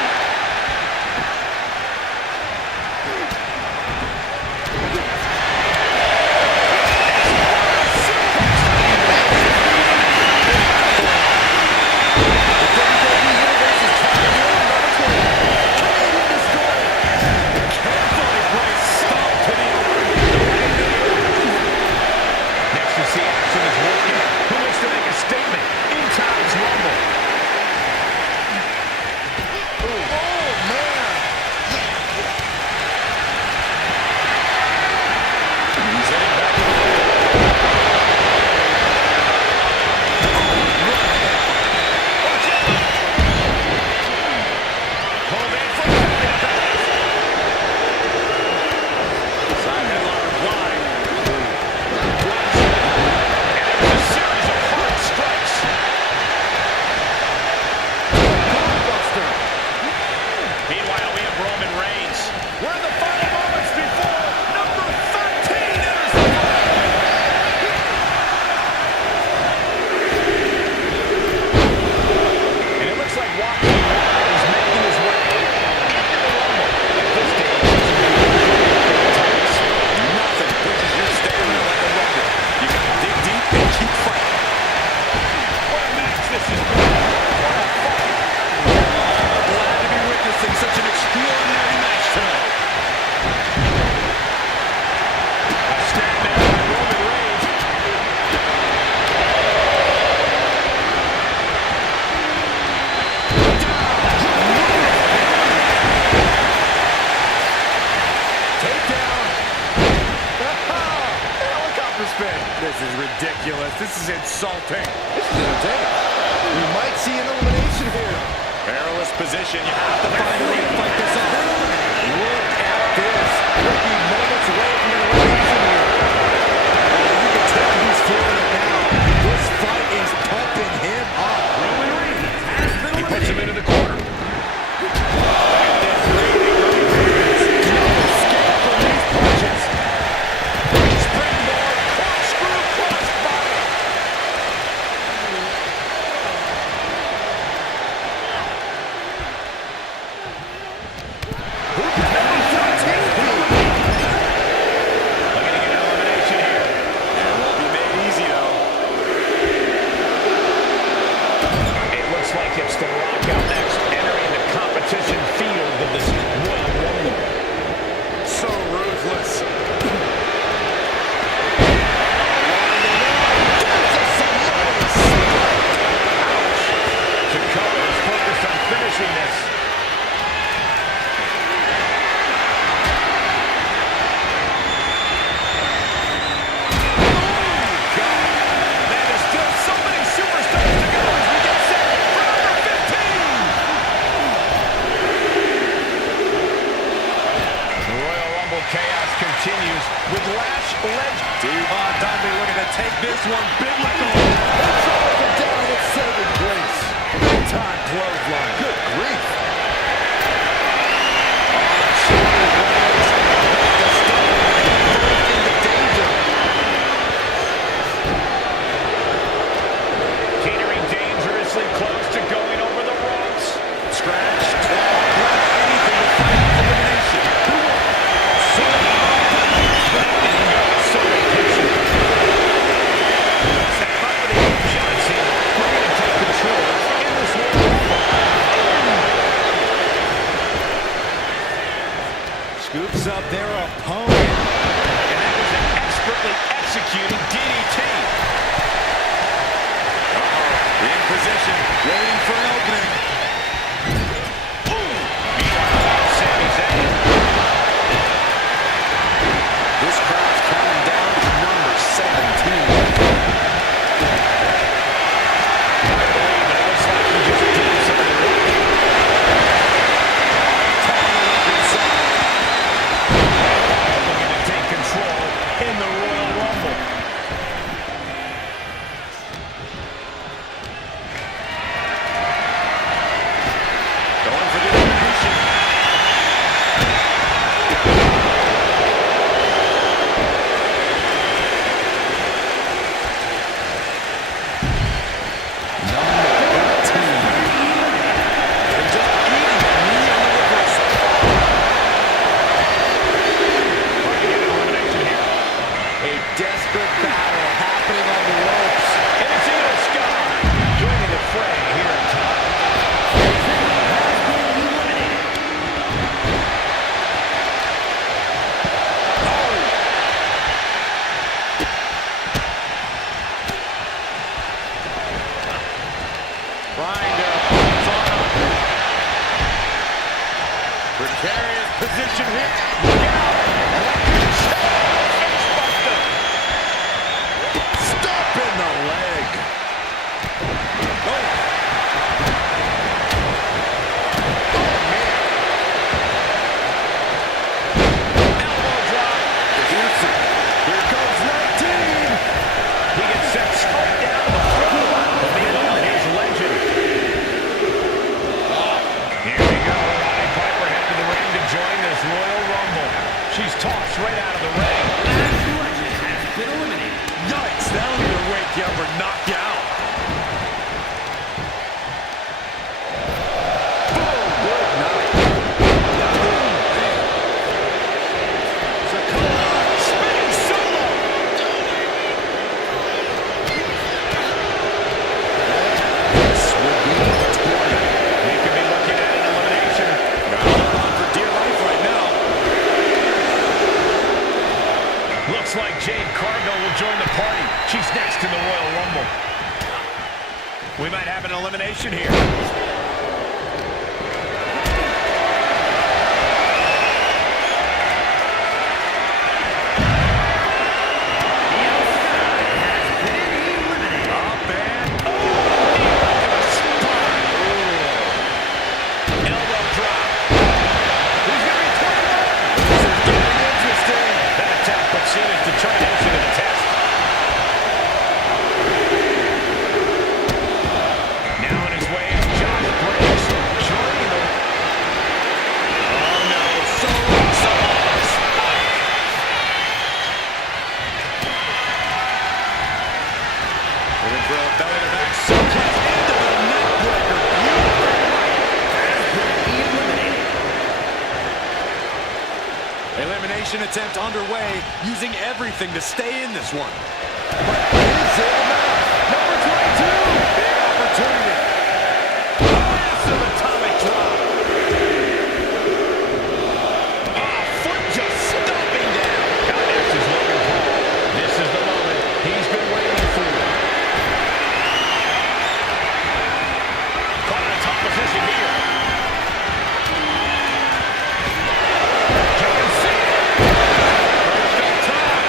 Meanwhile, we have Roman Reigns. We're in the final moments before number 13 enters the and it looks like Joaquin is making his way into the Rumble. At this stage, Nothing pushes your stamina like a Rumble. You gotta dig deep and keep fighting. what a match this is going to be. Glad to be witnessing such an extraordinary match tonight. A snapmare by Roman Reigns. Takedown. Helicopter spin. This is ridiculous. This is insulting. This is entertaining. We might see an elimination here. Perilous position. You have to find a way to fight this off. Look at this. Could be moments away from an elimination here. You can tell he's feeling it now. This fight is pumping him up. Roman Reigns has been He puts him eliminated. into the corner. No escape from these punches. Springboard, corkscrew, crossbody. Who can number 13 be? Looking to get an elimination here. It won't be made easy, though. It looks like it's The Rock out next, entering the competition field of this Royal Rumble. So ruthless. Dakota is focused on finishing this. Man, there's still so many superstars to go as we get set for number 15. The Royal Rumble chaos continues with Lash Legend. Dudley looking to take this one biblical. It's all up and down with saving grace. Big time clothesline. Good grief. Teetering dangerously close to going over the ropes. Scratch, claw, grab, anything to fight off elimination. So patient. Step up for the John Cena. We're going to take control in this Royal Rumble. desperate battle happening on the ropes. And it's Io Sky joining the fray here at top. Trying to hold on. Precarious position here. Look out. Stop in the leg. Oh. Elbow drop. Houston. Here comes 19. He gets sent straight down to the floor. The man on his legend. Here we go. Roddy Piper headed to the ring to join this Royal Rumble. She's tossed right out of the ring. Legend has been eliminated. Yikes, that'll either wake you up or knock you out. Boom, good night. Sakura, spinning solo. This will be 20. We could be looking at an elimination. On for dear life right now. Looks like Jade Cargill will join the party. She's next in the Royal Rumble. We might have an elimination here. Up and to the spine. Elbow drop. Who's going to be 21? This is getting interesting. That attack puts Cena's determination to the test. Now on his way is Josh Briggs, joining them. Oh no, solo spike. Looking for a belly to back suplex into the neck breaker. Elimination attempt underway, using everything to stay in this one. But is it enough? Number 22, big opportunity. Massive atomic drop. Foot just stomping down. Got next is Logan Paul. This is the moment he's been waiting for. Caught in a top position here. John Cena. First up top.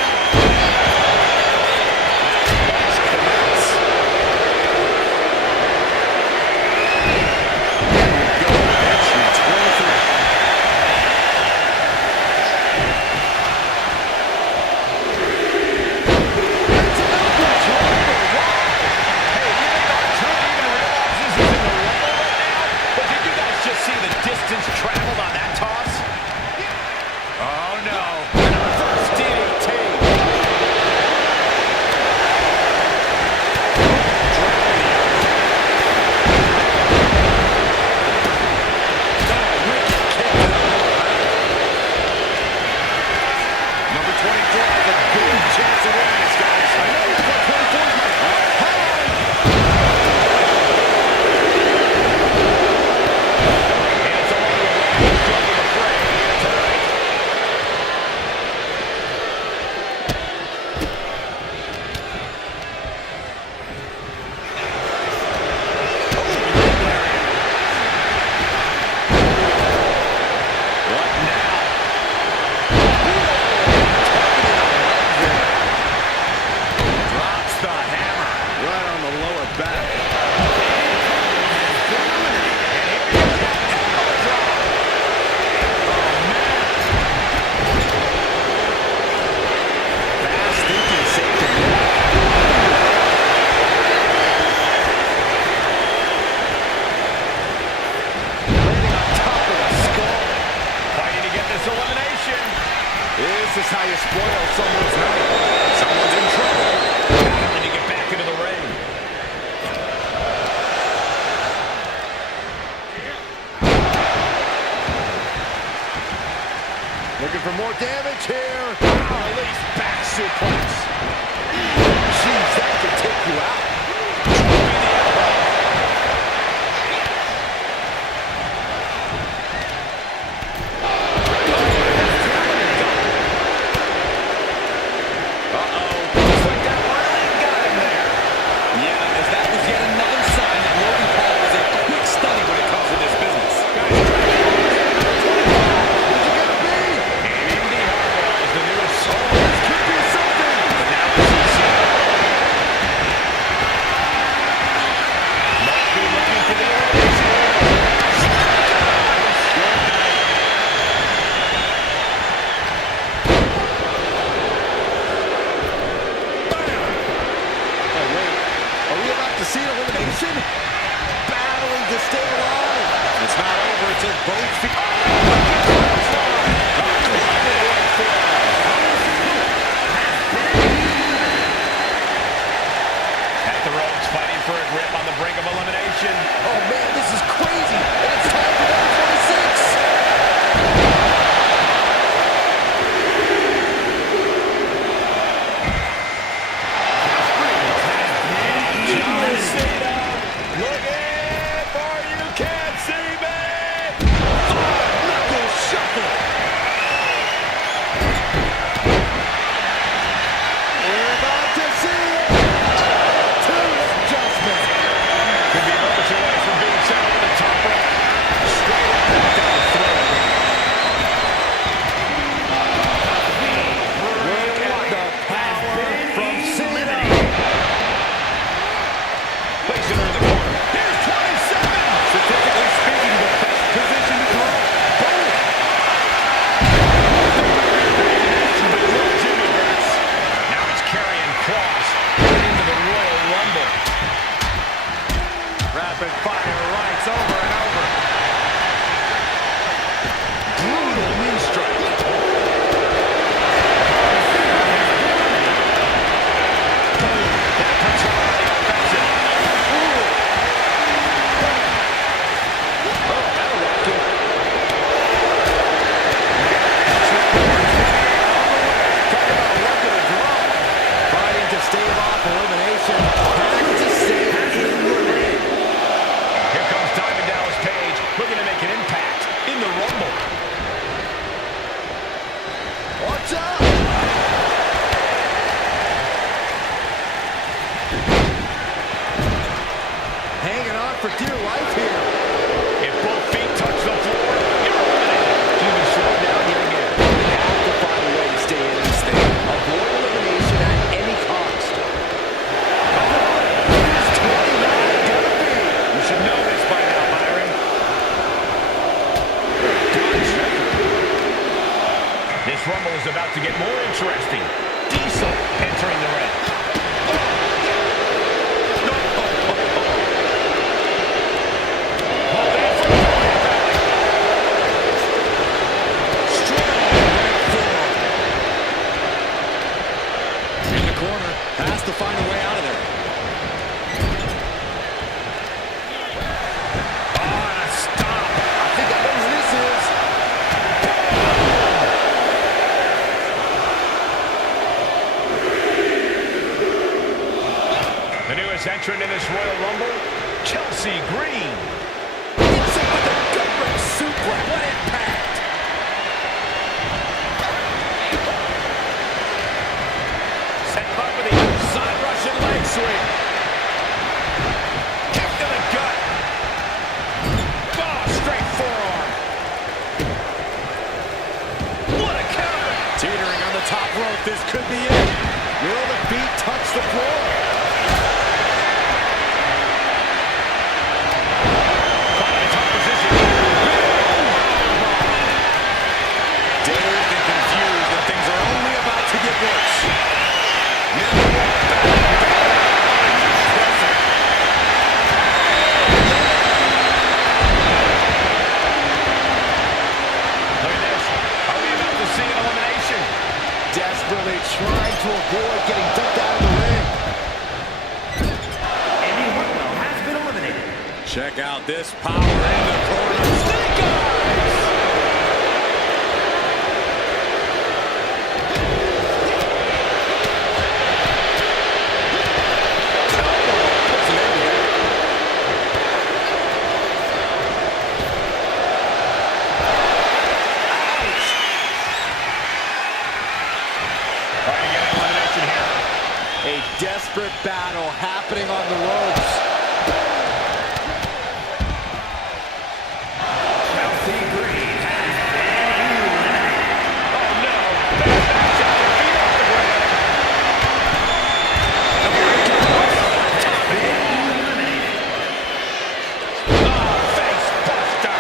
elimination, battling to stay alive. It's not over until both feet. At the ropes, fighting for a grip on the brink of elimination. Oh man, this is crazy. And it's time for number 26. Looking for you can't see me. Knuckle shuffle. We're about to see it. Two adjustments. Could be moments away from being sent over the top rope. Straight up and down through. Look at the power from Cena. Placing her in the corner. Here's 27. Statistically speaking, the best position to throw. Boom. Now it's carrying Cross into the Royal Rumble. Rapid fire rights over and over. Brutal knee strike. That puts her on the offensive. Fighting to stave off elimination. Has to stay in the ring. Here comes Diamond Dallas Page, looking to make an impact in the Rumble. What's up? Hanging on for dear life here. If both feet touch the floor, you're eliminated. She was slowed down yet again. They have to find a way to stay in this thing. Avoid elimination at any cost. Here's 29 gonna be. You should know this by now, Byron. This Rumble is about to get more interesting. Diesel entering the ring. In the corner. Has to find a way out of there. Oh, and a stop. I think I know who this is. The newest entrant in this Royal Rumble, Chelsea Green. Hits him with a gut-wrench suplex. What impact! Set up with the side Russian leg sweep. Kick to the gut. Oh, straight forearm. What a counter. Teetering on the top rope. This could be it. Will the feet touch the floor? Finding top position. Dazed and confused, and things are only about to get worse. Look at this. Are we about to see an elimination? Desperately trying to avoid getting dumped out of the ring. Andy Hartwell has been eliminated. Check out this power in the corner. Snake eyes! Trying to get an elimination here. A desperate battle happening on the ropes. Chelsea Green has been eliminated. Oh no! Bad match out their feet off the ground. Oh, face buster.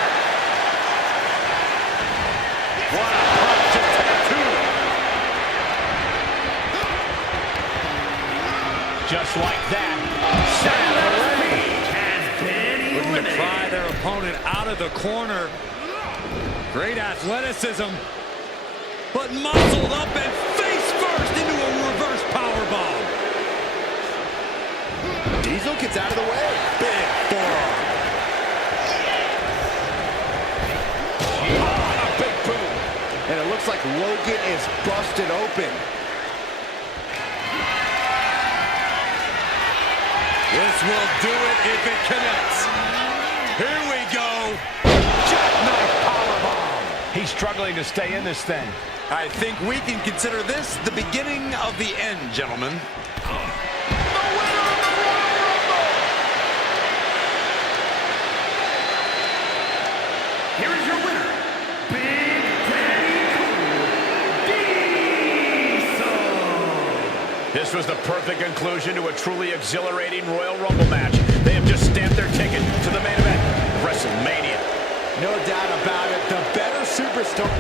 What a punch and tattoo. Just like that, set in the ring. opponent out of the corner. Great athleticism, but muscled up and face first into a reverse powerbomb. Diesel gets out of the way. Big forearm. A big boom. And it looks like Logan is busted open. This will do it if it connects. Here we go. Jackknife powerbomb. He's struggling to stay in this thing. I think we can consider this the beginning of the end, gentlemen. Here is your winner, Big Daddy Diesel. This was the perfect conclusion to a truly exhilarating Royal Rumble match. They have just stamped their ticket to the main event, WrestleMania. No doubt about it, the better superstar.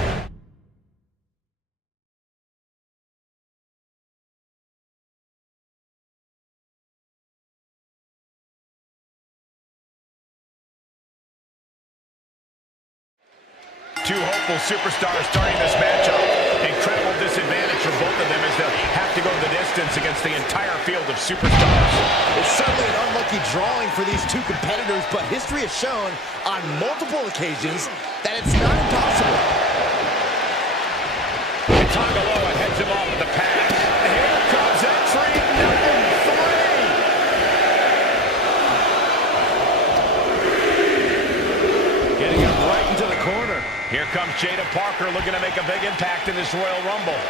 Two hopeful superstars starting this matchup. Incredible disadvantage for both of them as they'll have to go the distance against the entire field of superstars. It's certainly an unlucky drawing for these two competitors, but history has shown on multiple occasions that it's not impossible. Tangaloa heads him off with the pass. Here comes entry number 3. Getting him right into the corner. Here comes Jada Parker looking to make a big impact in this Royal Rumble.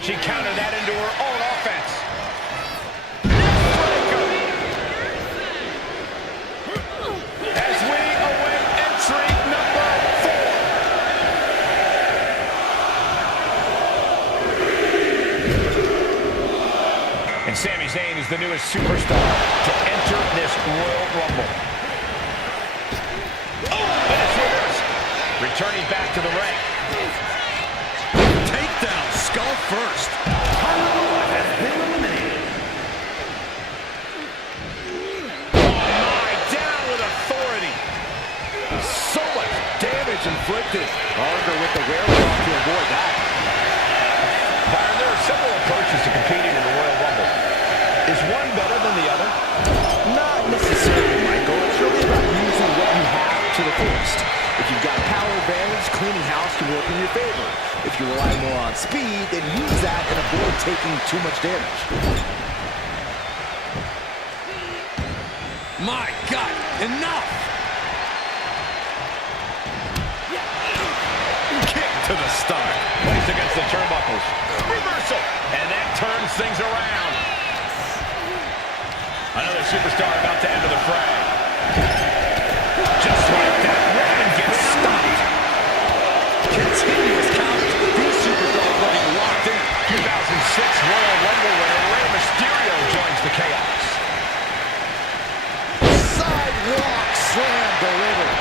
She countered that into her own offense. As we await entry number 4. And Sami Zayn is the newest superstar to enter this Royal Rumble. Oh, and it's reversed. Returning back to the ring. Takedown, skull first. Tangaloa has been eliminated. Oh my, down with authority. So much damage inflicted. Parker with the wherewithal to avoid that. Byron, there are several approaches to competing in the Royal Rumble. Is one better than the other? Not necessarily, Michael. It's really about using what you have to the fullest. If you've got power advantage, cleaning house can work in your favor. If you rely more on speed, then use that and avoid taking too much damage. My God, enough! Kick to the stomach. Placed against the turnbuckles. Reversal. And that turns things around. Another superstar about to enter the fray. Just like that, Roman gets stopped. Continuous count. These superstars looking locked in. 2006 Royal Rumble winner Rey Mysterio joins the chaos. Sidewalk slam delivered.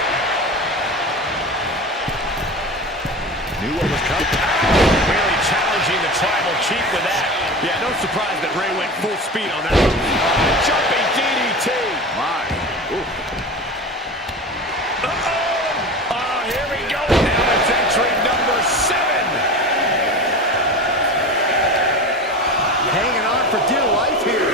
Knew what was coming. Really challenging the tribal chief with that. Yeah, no surprise that Rey went full speed on that move. Jumping DDT. My. Ooh. Here we go. Now it's entry number 7. Hanging on for dear life here.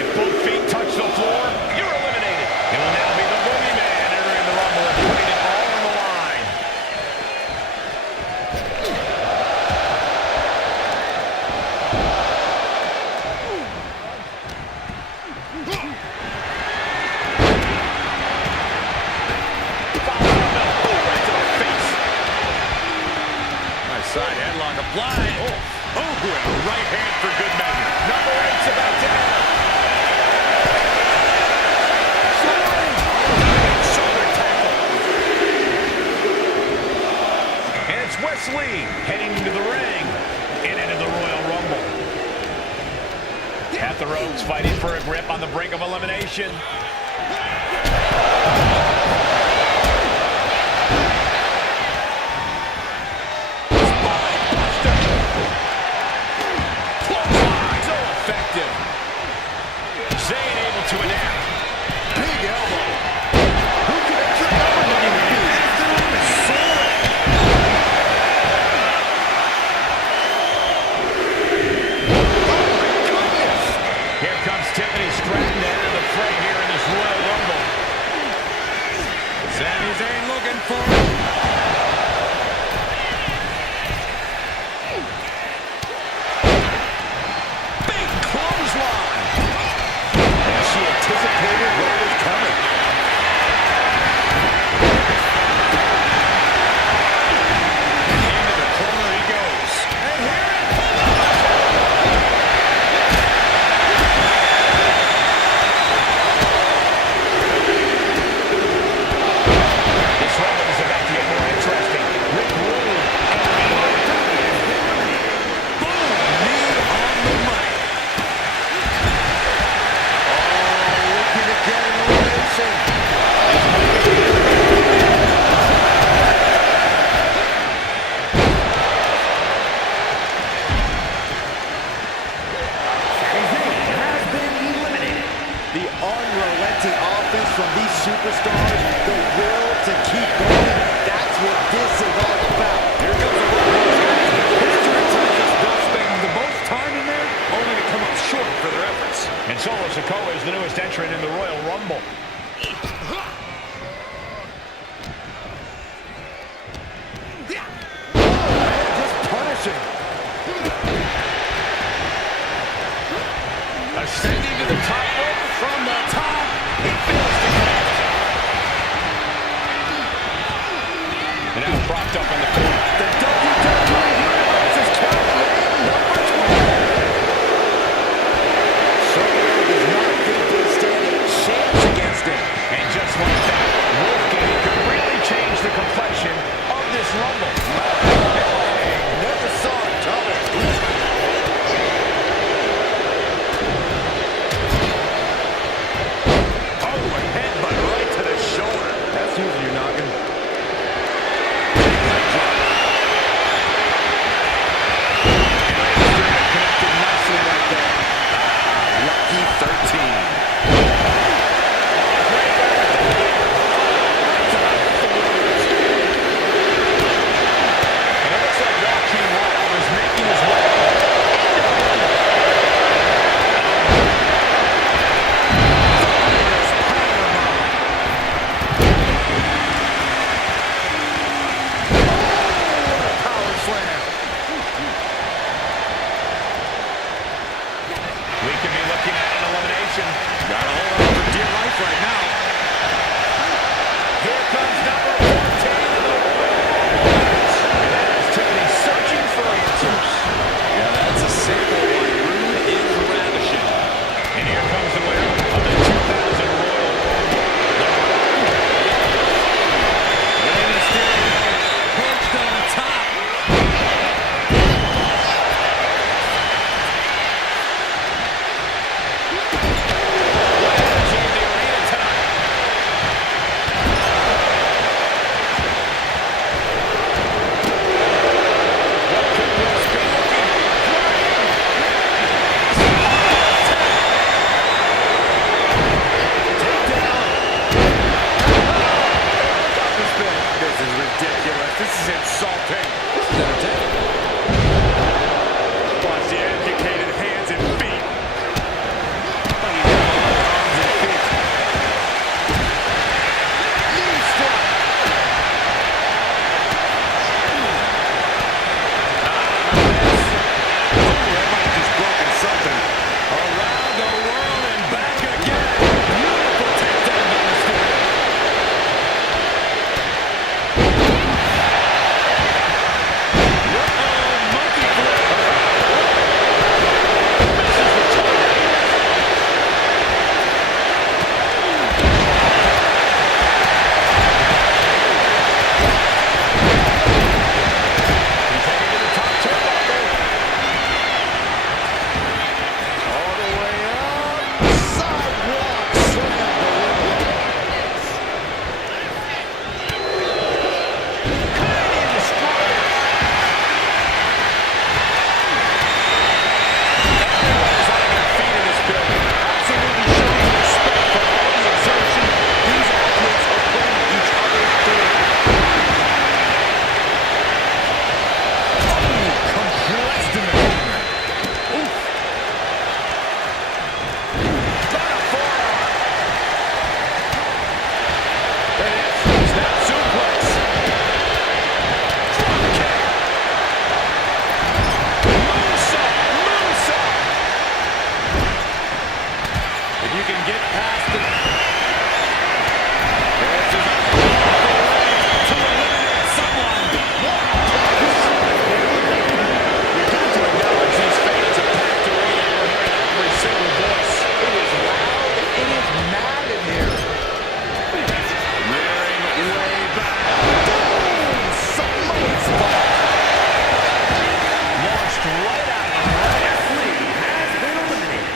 If both feet touch the floor, you're eliminated. It will now be the Boogeyman entering the Rumble and putting it all on the line. Side headlock applied. Oh, and a right hand for good measure. Number 8's about to enter. Shoulder tackle. And it's Wesley heading into the ring and into the Royal Rumble. At the ropes, fighting for a grip on the brink of elimination. to adapt. Big elbow. Who can that trick out looking to be? Here comes Tiffany Stratton to enter the fray here in this Royal Rumble. Sami Zayn looking for it. Big clothesline. And she anticipated what was coming. Into the corner he goes. And here it This Rumble is about to get more interesting. Rick Rude Knee on the money. Oh, looking to get an elimination. Sami Zayn has been eliminated. The unrelenting offense from these superstars, the will to keep going, that's what this is all about. Here comes the Rumble. History tells us they'll spend the most time in there, only to come up short for their efforts. and Solo Sikoa is the newest entrant in the Royal Rumble. Just punishing. Ascending to the top rope from the top. He fails to connect. And now propped up in the corner. The WWE Universe is counting in number 12. Solo does not think they stand a chance against him. And just like that, Wolfgang could really change the complexion of this Rumble. Hey, never saw it coming. Oh, a headbutt right to the shoulder. That's usually your noggin. can get past it. This is a powerful way to eliminate someone. What a place. You've got to acknowledge these fans have packed arena. We're hearing every single voice. It is loud. It is mad in here. Rearing way back. Someone's fault. Launched right out of the ring. Jeff Lee has been eliminated.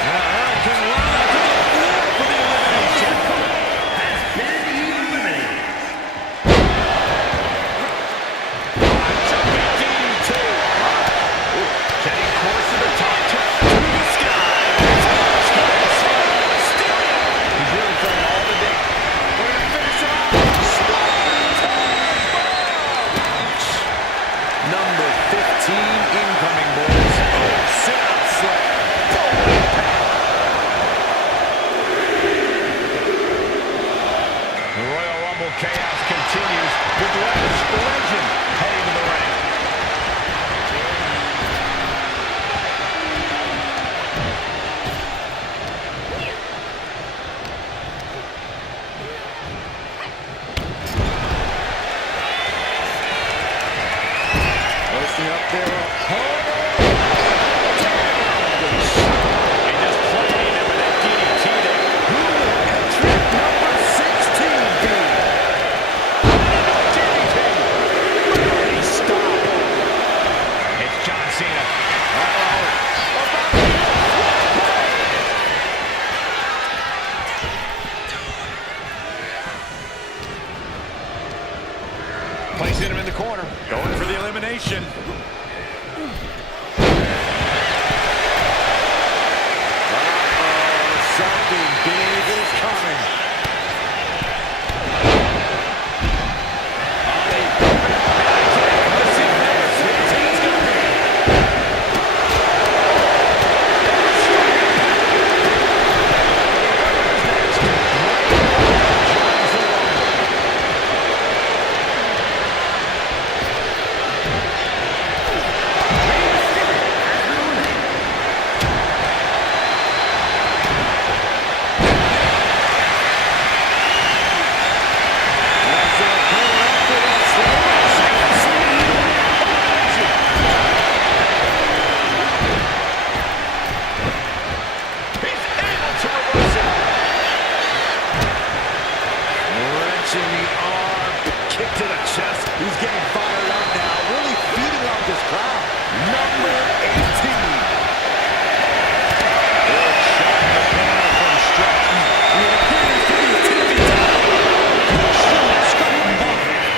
Hurricane Rana to the floor for the elimination. Has been eliminated. Jumping DDT. Getting course to the top turn to the sky. He's really throwing all the day. We're going to finish him off. Number 15 incoming, boys. Oh, sit-up slam. The Royal Rumble chaos continues with Ledge, the legend, heading to the ring. Posting up there. And just playing it with that DDT there. Who will entrant number 16 be? DDT. He stopped. It's John Cena. Placing him in the corner. Going for the elimination. Something big is coming. He's able to reverse it. Wrenching the arm. Kick to the chest. He's getting fired up now. Really feeding off this crowd. Number 18. Good shot in the corner from Stratton. It appears to be a tipping time.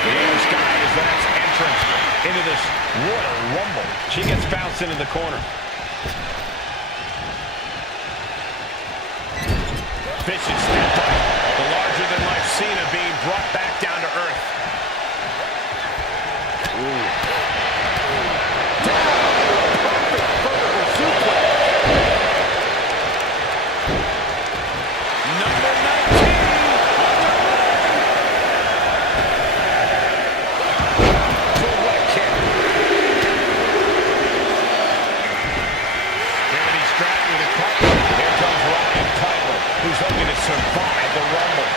Io Sky is the next entrant into this Royal Rumble. She gets bounced into the corner. Vicious snap bite. The larger-than-life Cena being brought back down to earth. Number 19. Full leg kick. Timothy Stratton with a cover. Here comes Ryan Piper, who's looking to survive the Rumble.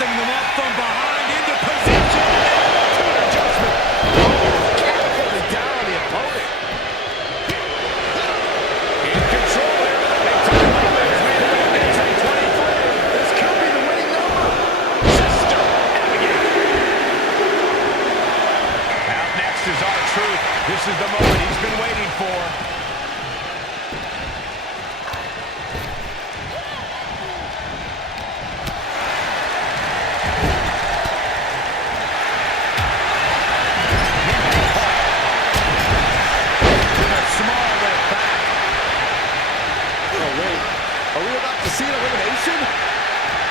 lifting them up from behind into position. And adjustment. Catapulted down on the opponent. In control here. Big time moment as we head into 23. This could be the winning number. Sister Abigail. Out next is R-Truth. This is the moment he's been waiting for. Are we about to see an elimination?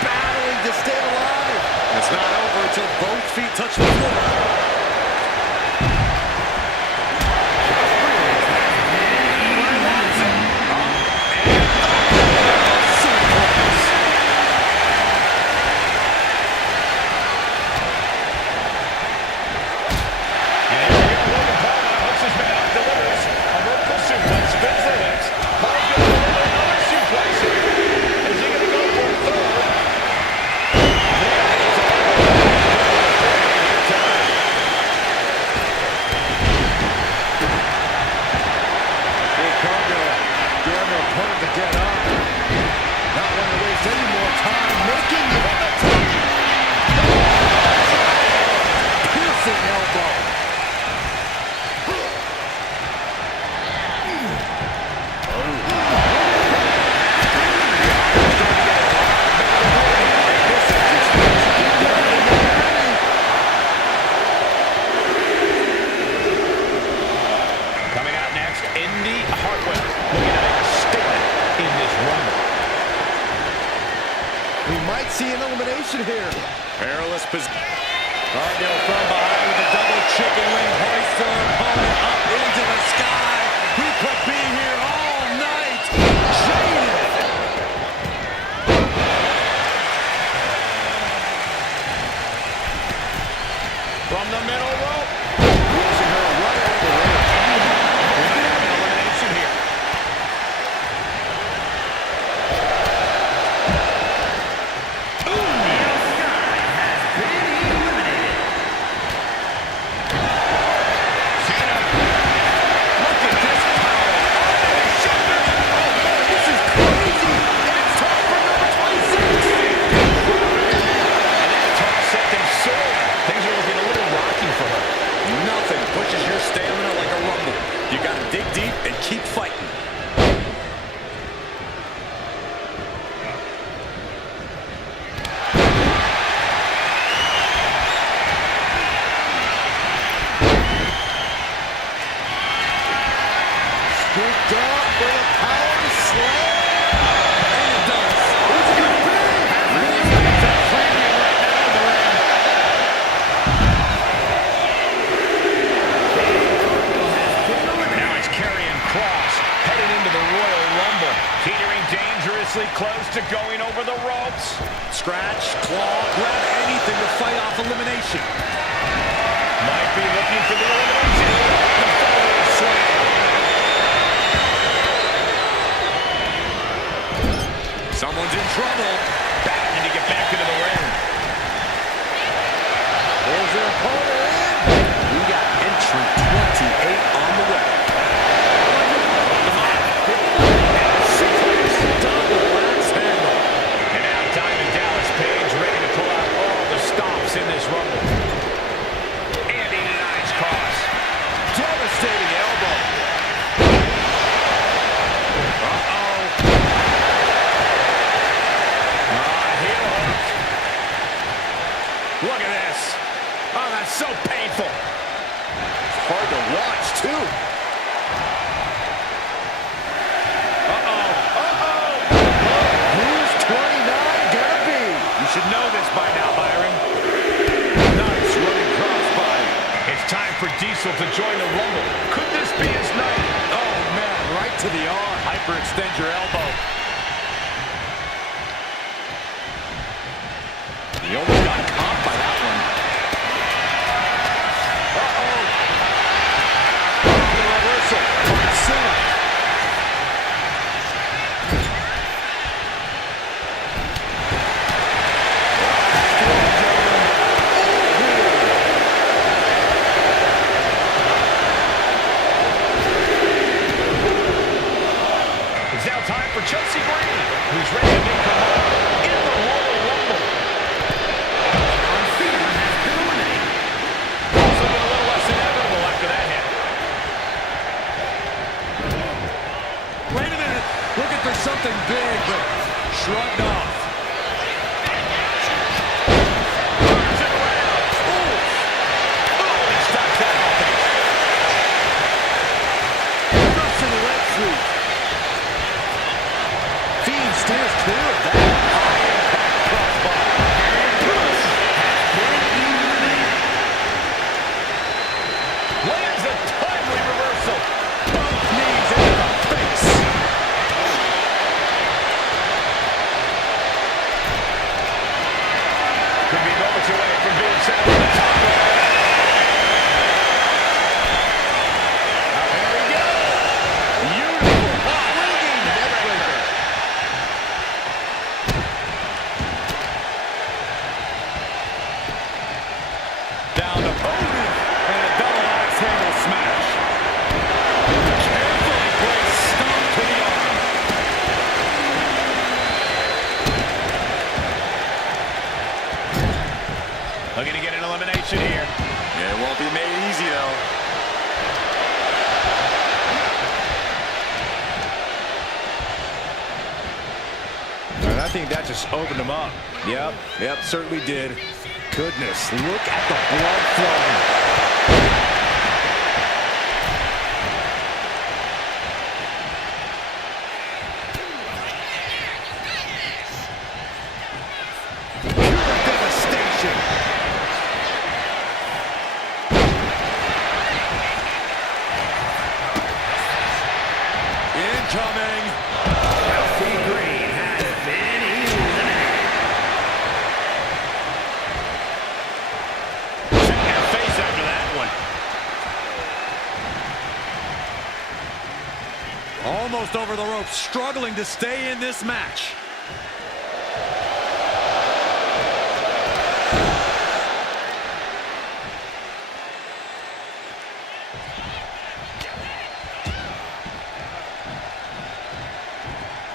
Battling to stay alive. It's not over until both feet touch the floor. We might see an elimination here. Perilous position. Cardinal from behind with a double chicken wing hoist their opponent up into the sky. We could be here all night. Jaded. From the middle rope. Using her right over the ring. We might have an elimination here. Keep fighting. Scooped up for the power slam. And it does. Who's it going to be? These guys are flaming right now in the ring. Now it's Karrion Kross headed into the Royal Rumble, teetering dangerously close to going over the ropes. Scratch, claw, grab anything to fight off elimination. Might be looking for the elimination. The forward slam. Someone's in trouble. Battling to get back into the ring. There's their opponent in. We got entry 28 on the way. And now Diamond Dallas Page ready to pull out all the stops in this Rumble. And he denies Kross. Devastating elbow. Heel hook. Look at this. Oh, that's so painful. It's hard to watch, too. Who's 29 gonna be? You should know this by now, Byron. Nice running crossbody. It's time for Diesel to join the Rumble. Could this be his night? Oh, man, right to the arm. Hyperextend your elbow. He almost got caught by that one. The reversal. Soon. Could be moments away from being sent over the top rope. There we go. Beautiful pop. Down to Odin and a double axe handle smash. Carefully placed stomp to the arm. Looking to get an elimination here. It won't be made easy, though. And I think that just opened him up. Yep, certainly did. Goodness, look at the blood flowing. Pure devastation. Incoming. Chelsea Green has been eliminated. Check your face after that one. Almost over the ropes, struggling to stay in this match.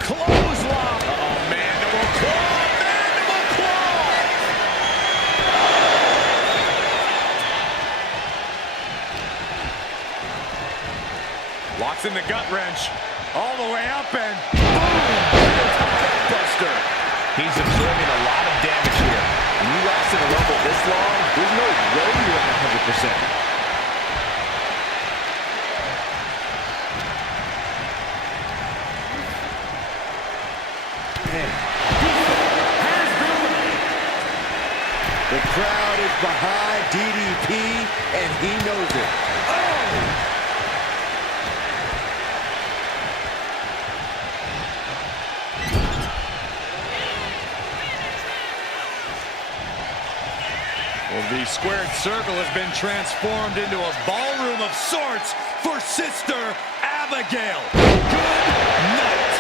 Clothesline. Oh, mandible claw. Mandible claw. Locks in the gut wrench. All the way up and boom! Buster. He's absorbing a lot of damage here. When you last in a rumble this long, there's no way you're at 100%. The crowd is behind DDP, and he knows it. Well, the squared circle has been transformed into a ballroom of sorts for Sister Abigail. Good night.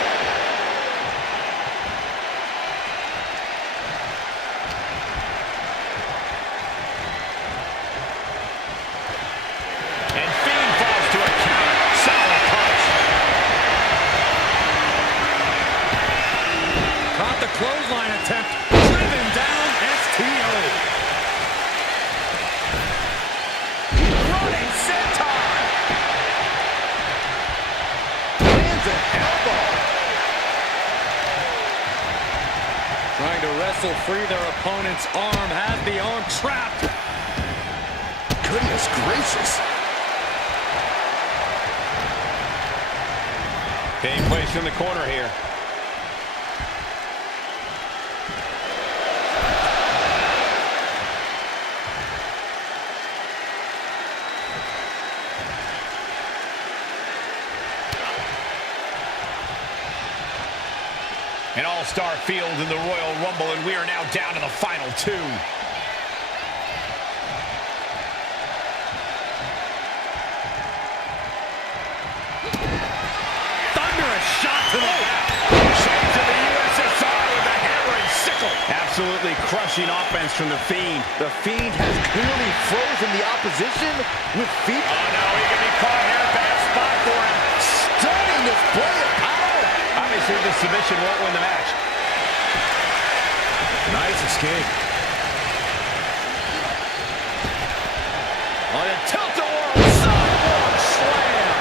And Fiend falls to a counter. Solid punch. Caught the clothesline attempt. Driven down STO. Running senton. Lands an elbow. Trying to wrestle free their opponent's arm. Has the arm trapped. Goodness gracious. Being placed in the corner here. An all-star field in the Royal Rumble, and we are now down to the final two. Thunderous shot to the back. Straight to the USSR with a hammer and sickle. Absolutely crushing offense from the Fiend. The Fiend has clearly frozen the opposition with feet. Oh, no, he can be caught here. Bad spot for him. Stunning display of power. Obviously, the submission won't win the match. Nice escape. On a tilt-a-whirl sidewalk slam.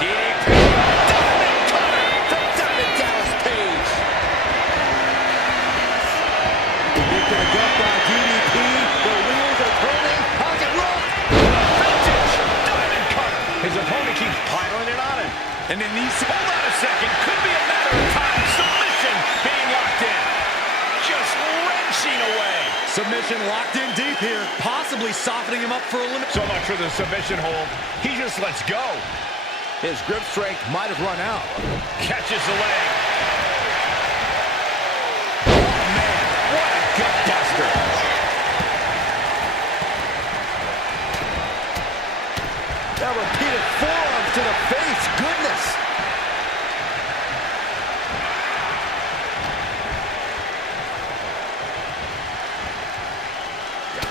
DDP. Diamond cutter from Diamond Dallas Page. Picking it up by DDP. The wheels are turning. Pocket rope. Vintage diamond cutter. His opponent keeps piling it on him. And in these, hold on a second, could be a matter of time. Submission being locked in. Just wrenching away. Submission locked in deep here, possibly softening him up for a limit. So much for the submission hold. He just lets go. His grip strength might have run out. Catches the leg.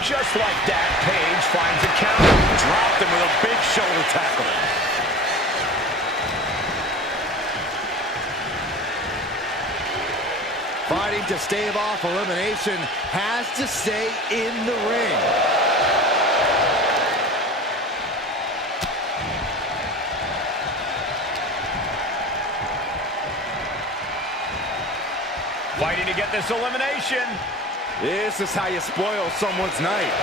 just like that, Paige finds a counter. Dropped him with a big shoulder tackle. Fighting to stave off elimination, has to stay in the ring. Fighting to get this elimination. This is how you spoil someone's night.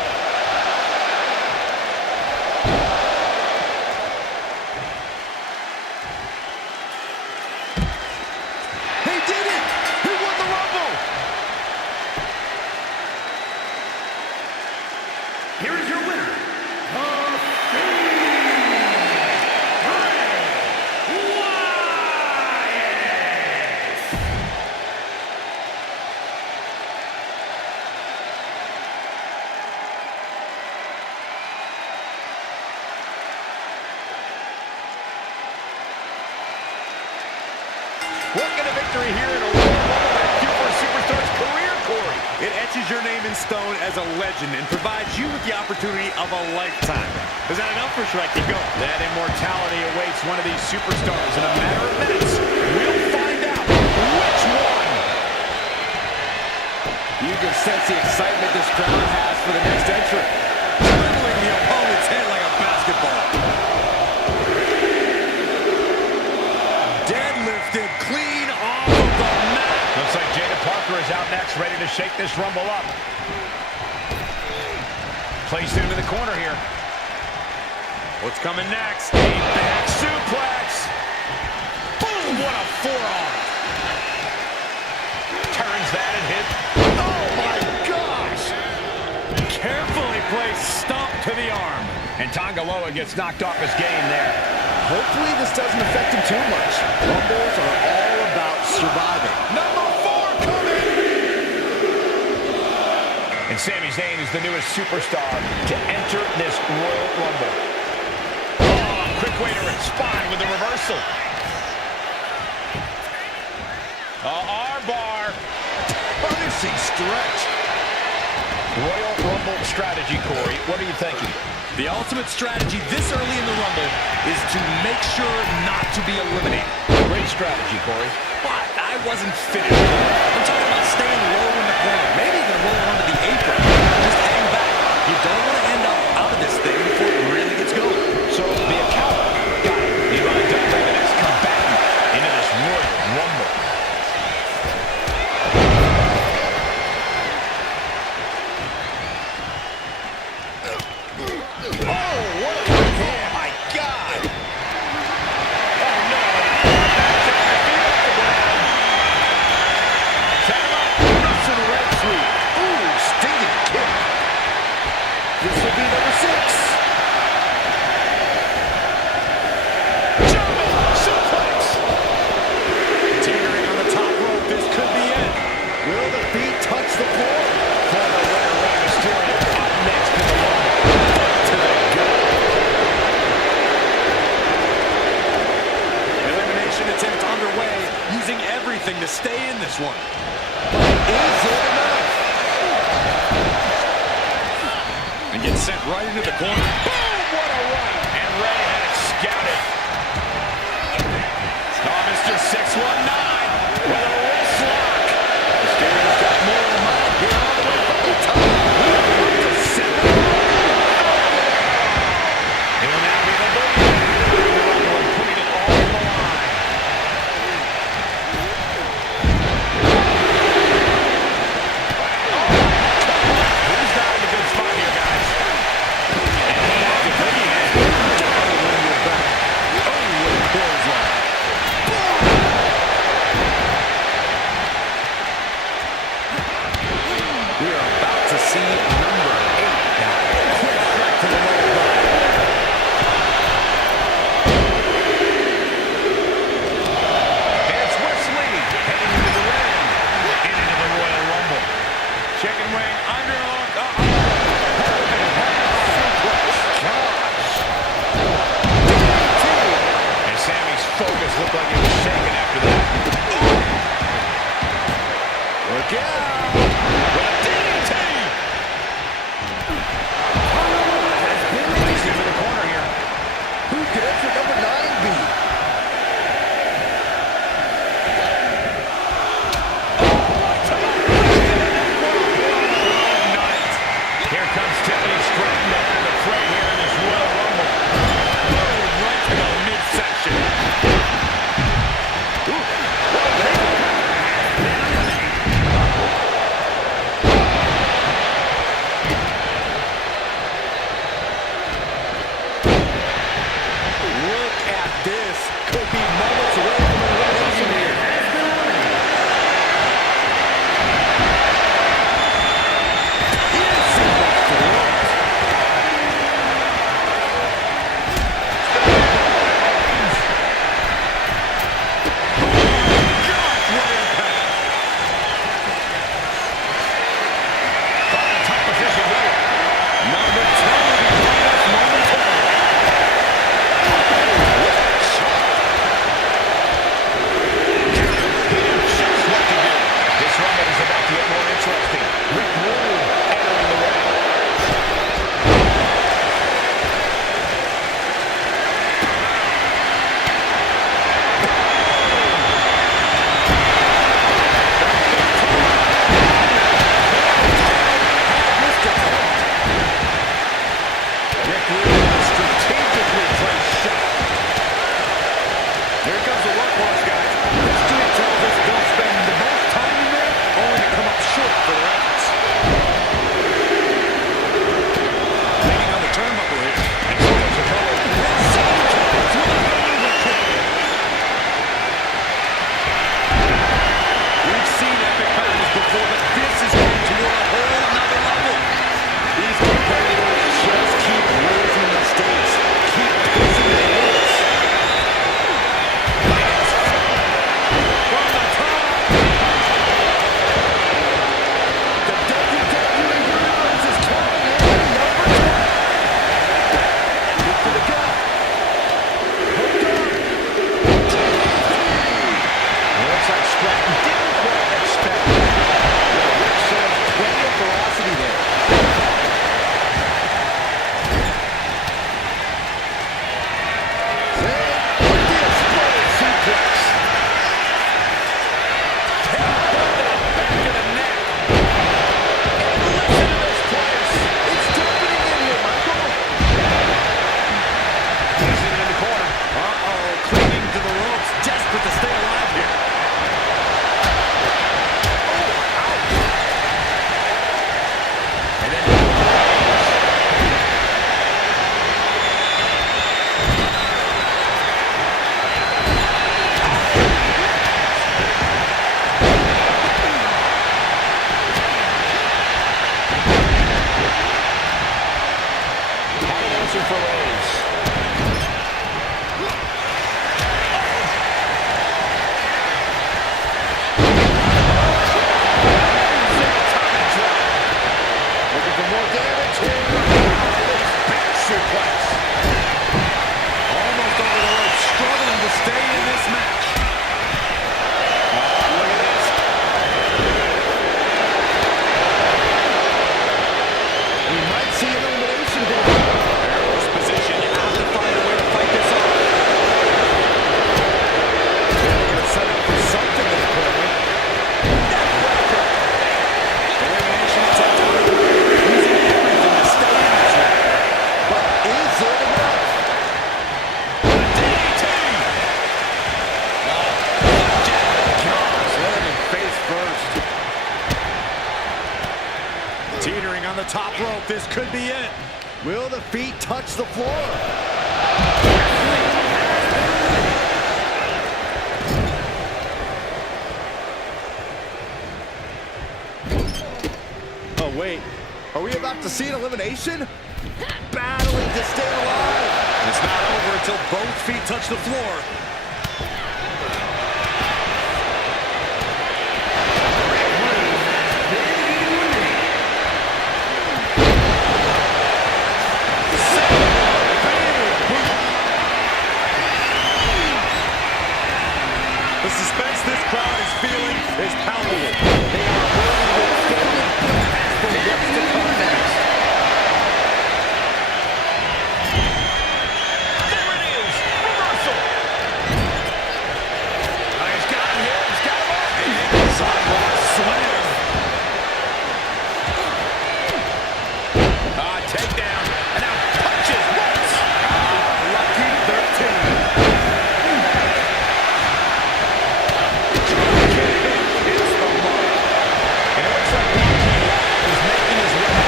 He did it! He won the Rumble! Here is your winner, What kind of victory here in a Royal Rumble that do for a superstar's career, Corey? It etches your name in stone as a legend and provides you with the opportunity of a lifetime. Is that enough, or should I keep going? That immortality awaits one of these superstars in a matter of minutes. We'll find out which one. You can sense the excitement this crowd has for the next entrant. Dribbling the opponent's head like a basketball. Deadlifted clean off of the mat. Looks like Jada Parker is out next, ready to shake this Rumble up. Placed into the corner here. What's coming next? A back suplex. Boom, what a forearm. Turns that and hit. Oh my gosh! Carefully placed stomp to the arm. And Tangaloa gets knocked off his game there. Hopefully this doesn't affect him too much. Rumbles are all about surviving. Number 4 coming. And Sami Zayn is the newest superstar to enter this Royal Rumble. Oh, quick way to respond with the reversal. Armbar. Punishing stretch. Royal Rumble strategy, Corey. What are you thinking? The ultimate strategy this early in the Rumble is to make sure not to be eliminated. Great strategy, Corey. But I wasn't finished. I'm talking about staying low in the corner, maybe even roll onto the apron. Just hang back. You don't want to end up out of this thing before it really gets going. So, be a coward. Got it. You want to bring the next combatant into this Royal Rumble. To stay in this one. Is it enough? And gets sent right into the corner. Boom! What a run! And Ray had it scouted. Oh, Mr. 619 with a wrist lock. Mysterio's got more in mind here all the way from the top. He'll now be the boogeyman. Putting it all on the line. Looked like he was shaking after that. Look out! With a DDT! top rope. This could be it. Will the feet touch the floor? Oh, wait. Are we about to see an elimination? Battling to stay alive. It's not over until both feet touch the floor. The suspense this crowd is feeling is palpable. They are holding with bated breath for what's to come next. There it is. Reversal. He's got him here. He's got him up. Sidewalk slam. Takedown. And now punches once. Lucky 13. It's the mark. And it looks like Joaquin Wild is making his way.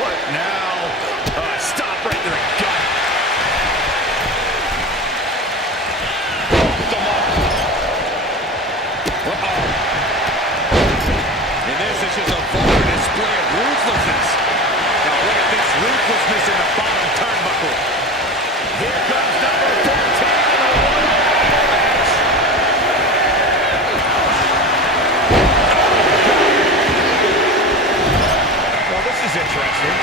What now? Stop right to the gut. The mark. And this is just a vulgar display of ruthlessness. Now look at this ruthlessness in the bottom turnbuckle. Here comes number 14 in the Royal match. Well, this is interesting.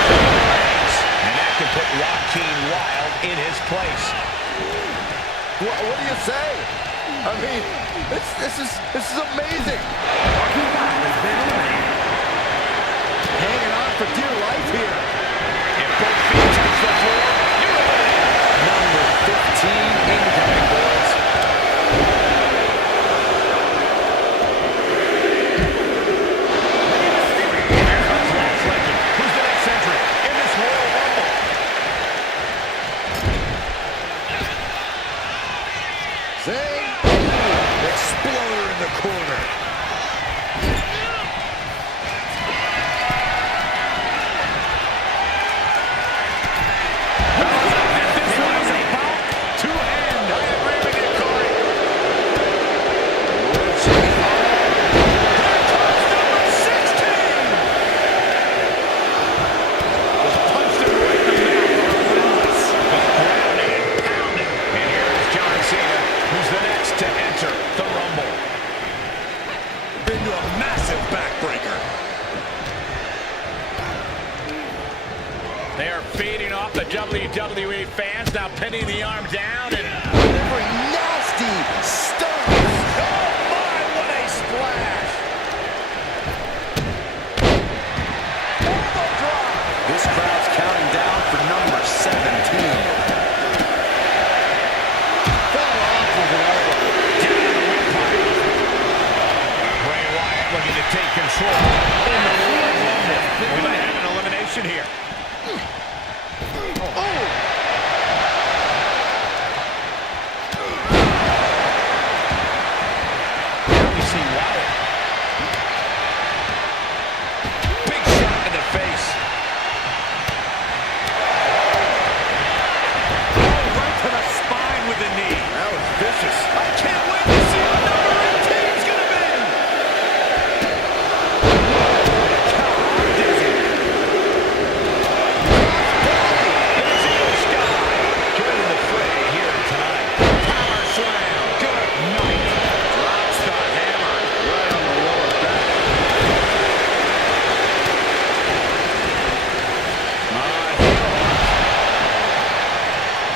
And that can put Joaquin Wild in his place. What do you say? I mean, this is amazing. Hanging on for dear life here. If both feet touch the floor, you're eliminated. Number 15 incoming, boys. Here comes Lance Legend. Who's the next entrant in this Royal Rumble? Zing. Exploder in the corner. This one is about to end. I agree with you, Corey. Here comes number 16. Just punched him right in the mouth. Relentless. Just grounding and pounding. And here is John Cena, who's the next to enter the Rumble. Into a massive backbreaker. They are feeding off the WWE fans, now pinning the arm down and Very nasty stuff. oh my, what a splash! Elbow drop. This crowd's counting down for number 17. Fell off with an elbow. Down the windpipe. Bray Wyatt looking to take control in the Royal Rumble. We might have an elimination here. Now we see Wyatt. Big shot in the face. Oh, right to the spine with the knee. That was vicious. I can't wait to see what number 18 is going to be. God, dizzy. There's Io Sky. Joining the fray here tonight. Power slam. Good night. Drops the hammer. Right on the lower back.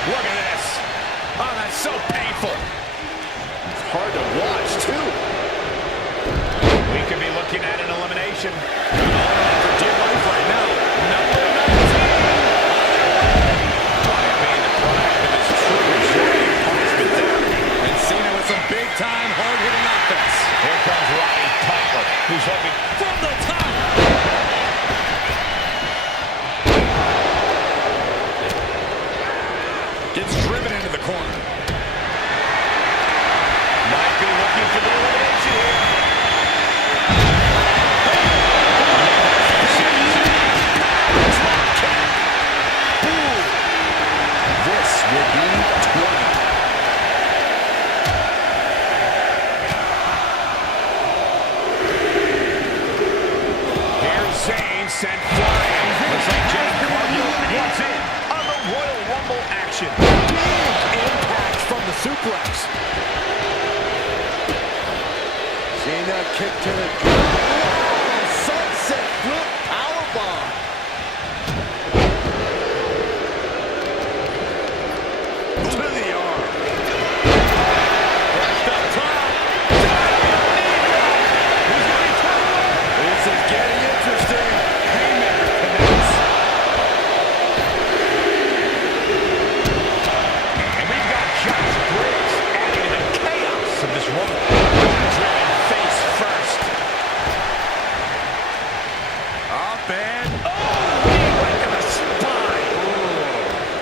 Look at this. Oh, that's so painful. It's hard to watch, too. We could be looking at an elimination. For dear life right now. Number 19. Wyatt being deprived of his true joy punishment there. And Cena with some big-time, hard-hitting offense. Here comes Roddy Piper, who's hoping From the top. Looks like Jack Cargill wants in on the Royal Rumble action. Big impact from the suplex. Cena kick to the gut. Oh, sunset flip powerbomb. To the arm. First up top. This is getting interesting. Haymaker connects. And we've got Josh Briggs adding to the chaos of this Rumble. Driven face first. Up and Right to the spine.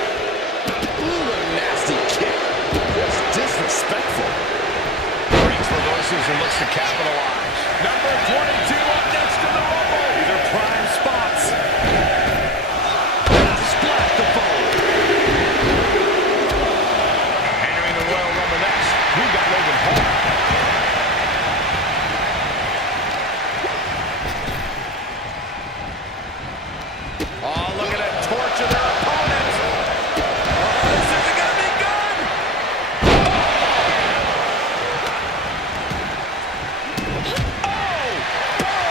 ooh, a nasty kick. Just disrespectful. Briggs reverses and looks to capitalize. Number 22 up next in the Rumble. These are prime spots. And a splash to follow. Entering the Royal Rumble next, we've got Logan Paul. Oh, look at that torture their opponent. Oh, this isn't going to be good. Oh, boom.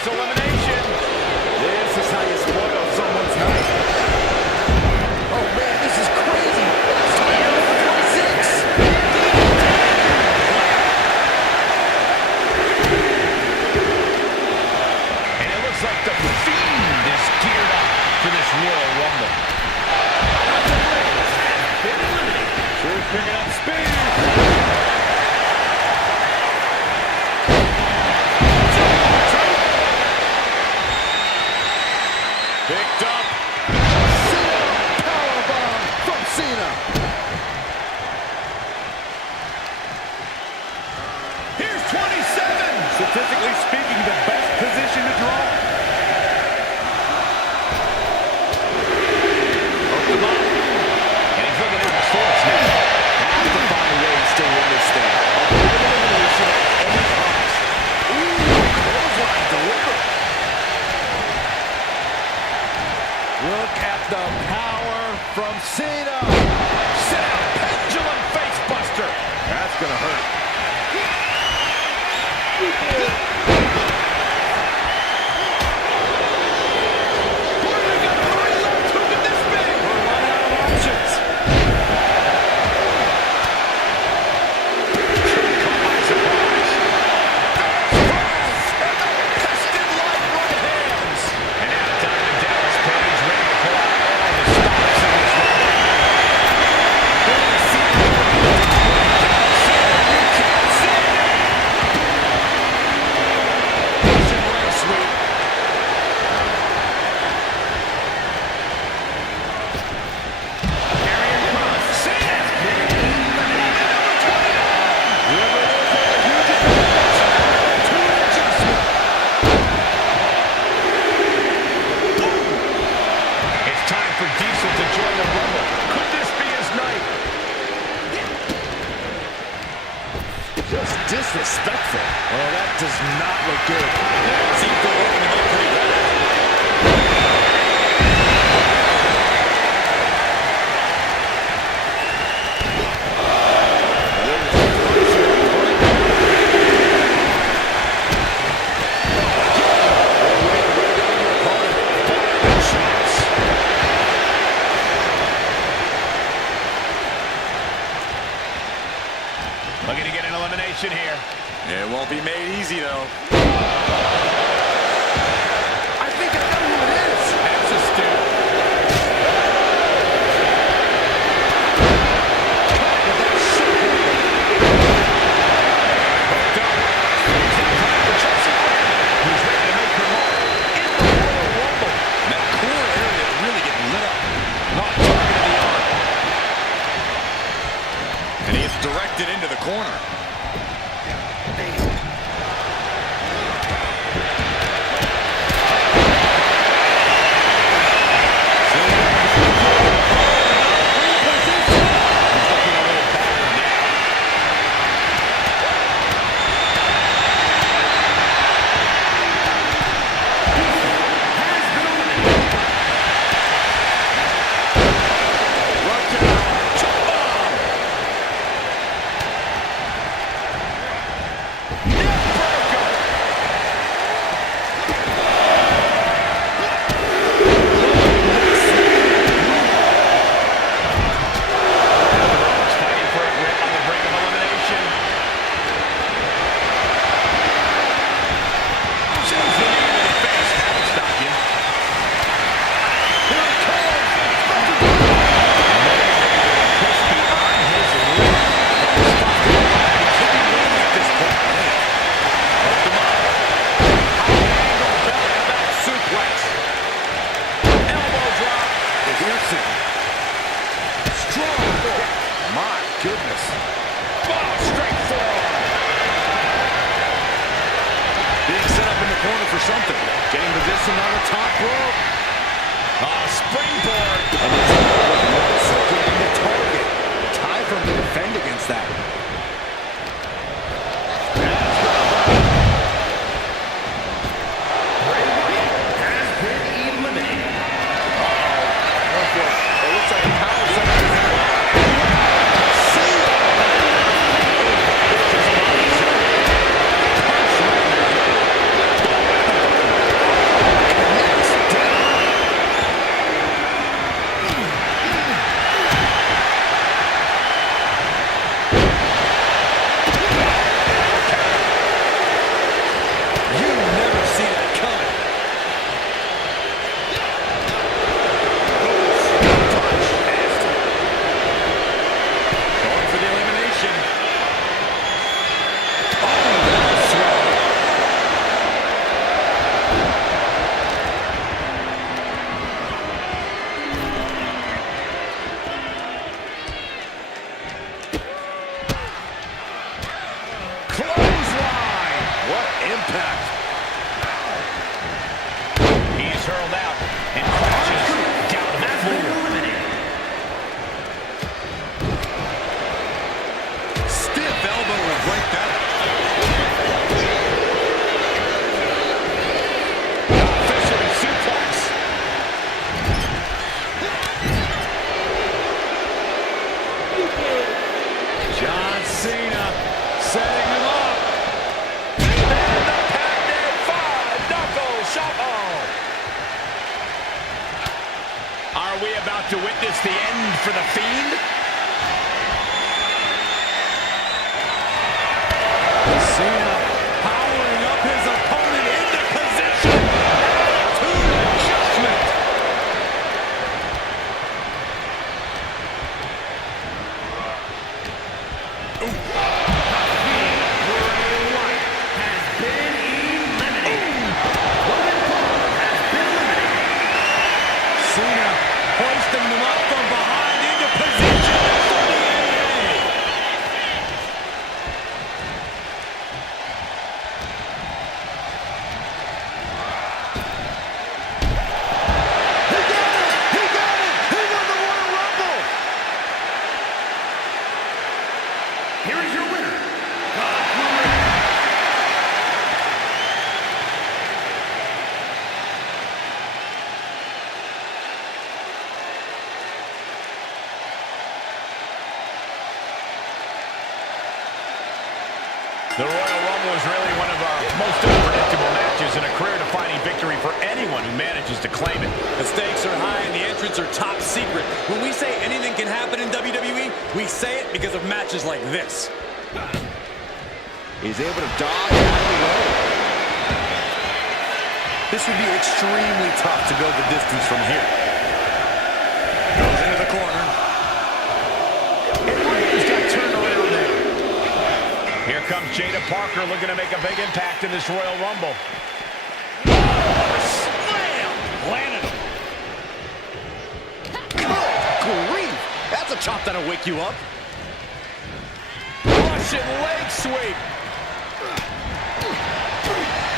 this elimination. This is how you spoil someone's night. Oh man, this is crazy. It's time for number 26. And it looks like the Fiend is geared up for this Royal Rumble. Sure, picking up speed. Picked up. Powerbomb from Cena. Here's 27. Statistically speaking, the best position to draw. Hooked him up. And he's looking at the source now. Have to find a way to stay in this thing. Avoid elimination at any cost. Ooh, clothesline delivered. Look at the power from Cena. Sit out. Pendulum face buster. That's gonna hurt. Just disrespectful. Oh, that does not look good. Seems to work him out pretty bad. Looking to get an elimination here. It won't be made easy, though. I think I know who it is. That's astute. Hooked up. He's in time for Chelsea Graham, who's ready to make her mark in the Royal Rumble. That core area is really getting lit up. Not targeting the arm. And he is directed into the corner. Something. Getting positioned on the top rope. Springboard. And it's getting the target. Time for him to defend against that. Bray Wyatt has been eliminated. It looks like a power center. John Cena setting him up. And the patented five-knuckle shuffle. Are we about to witness the end for the Fiend? Cena powering up his opponent into position. To judgment. Cena hoisting them up from behind into position for the AA. Here is your winner, The Royal Rumble is really one of our most unpredictable matches and a career-defining victory for anyone who manages to claim it. The stakes are high and the entrants are top secret. When we say anything can happen in WWE, we say it because of matches like this. He's able to dodge out of the way. This would be extremely tough to go the distance from here. Goes into the corner. And Reigns got turned around there. Here comes Jada Parker looking to make a big impact in this Royal Rumble. Slam! Landed him. Good grief! That's a chop that'll wake you up. Russian leg sweep.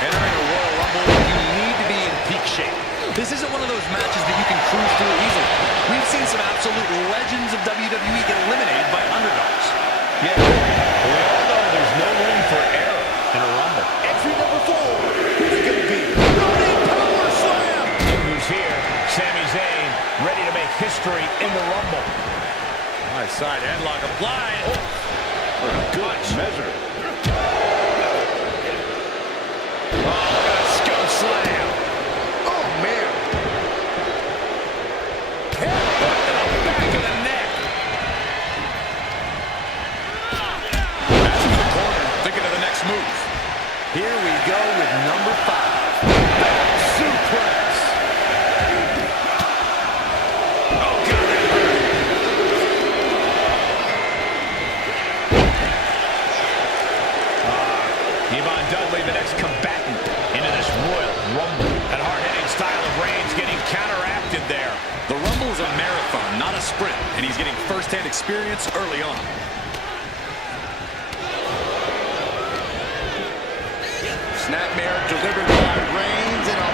Entering a Royal Rumble, you need to be in peak shape. This isn't one of those matches that you can cruise through easily. We've seen some absolute legends of WWE get eliminated by underdogs. Yeah, we all know there's no room for error in a Rumble. Entry number 4. Who's it going to be? Running power slam. Look who's here. Sami Zayn, ready to make history in the Rumble. Nice side headlock applied. Good measure. Scoop slam. Oh, man. Headbutt to the back of the neck. Back to the corner, thinking of the next move. Here we go with number 5. Back suplex. Oh, God, that hurt. Yvonne Dudley, the next combatant into this Royal Rumble. That hard-hitting style of Reigns getting counteracted there. The Rumble is a marathon, not a sprint, and he's getting first-hand experience early on. Snapmare delivered by Reigns and a...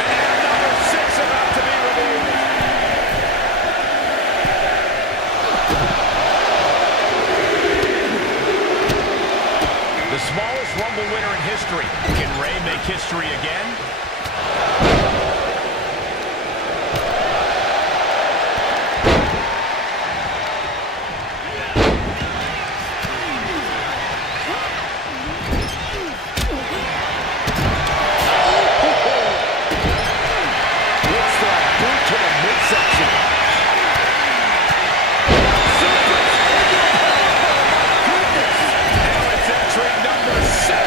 And number 6 about to be removed. The smallest Rumble winner in history. Can Rey make history again? What's that? Boot to the midsection. Now it's entry number 7.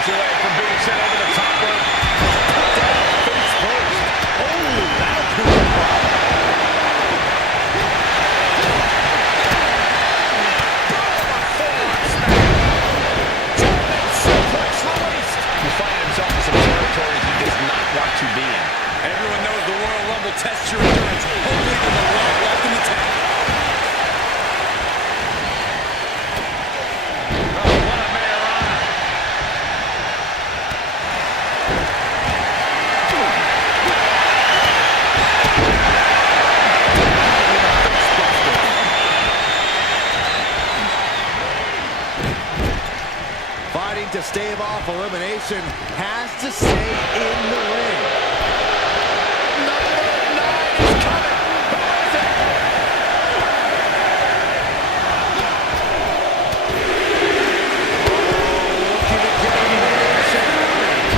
moments away from being sent over the top rope. Put down face first. Oh, that'll prove a problem. He's finding himself in some territories he does not want to be in. Everyone knows the Royal Rumble tests your endurance. Hopefully there's a lot left in the tank. Oh, what a Mayorana. Fighting to stave off elimination, has to stay in the ring. Number 9 is coming. Who is it? Looking to get elimination.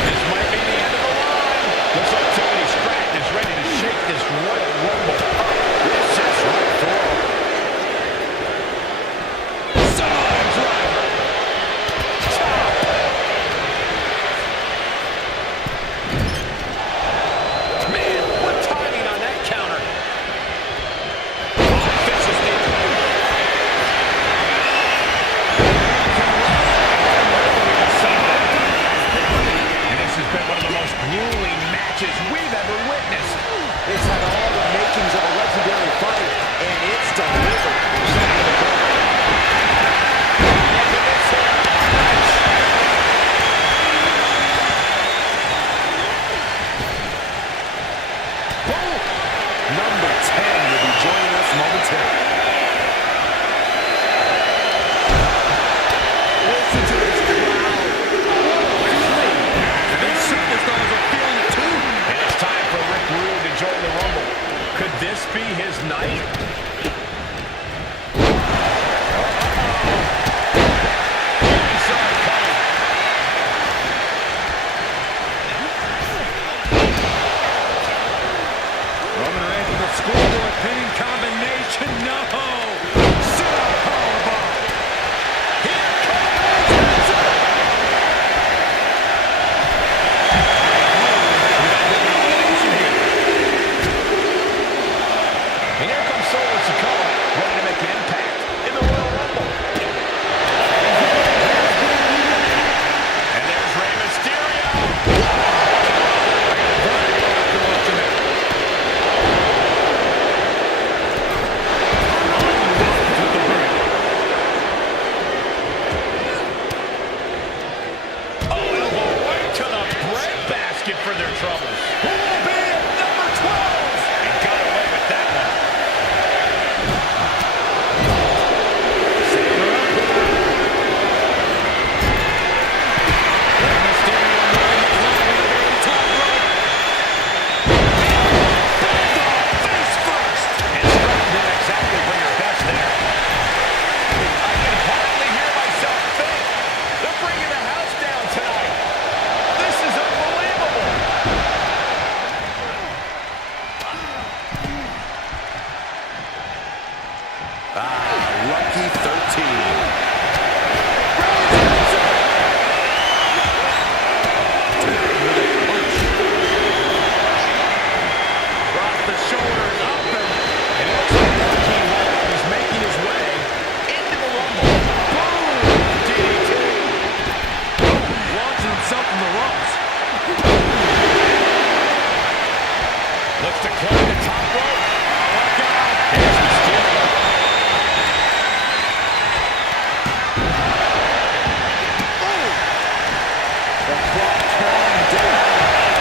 This might be the end of the line. Looks like Tony Stratton is ready to shake this Royal Rumble up. This is right through. Side driver. Chop. Man, what timing on that counter. Vicious knee. And this has been one of the most grueling matches we've ever witnessed. It's had all the makings of a legendary fight, and it's delivered. Number 10 will be joining us momentarily. Listen to this crowd. These superstars are feeling it too. And it's time for Rick Rude to join the Rumble. Could this be his night? He saw it coming. Roman Reigns with a schoolboy pinning combination. No! Sit-up powerbomb. Here comes And here comes Solo Sikoa, ready to make an impact in the Royal Rumble. And there's Rey Mysterio. Oh, elbow right to the breadbasket for their troubles. Who will be at number 12? And got away with that one. Rey Mysterio moving the clock on the very top rope. Bulldog face first. And Stratton did exactly bring her best there. I can hardly hear myself think. They're bringing the house down tonight. This is unbelievable. Lucky 13. Brought the shoulders up and it looks like Lucky is making his way into the Rumble. Boom! DDT. Launching himself from the ropes. Looks to climb the top rope. Oh my God! Here's Mysterio. The clock counting down.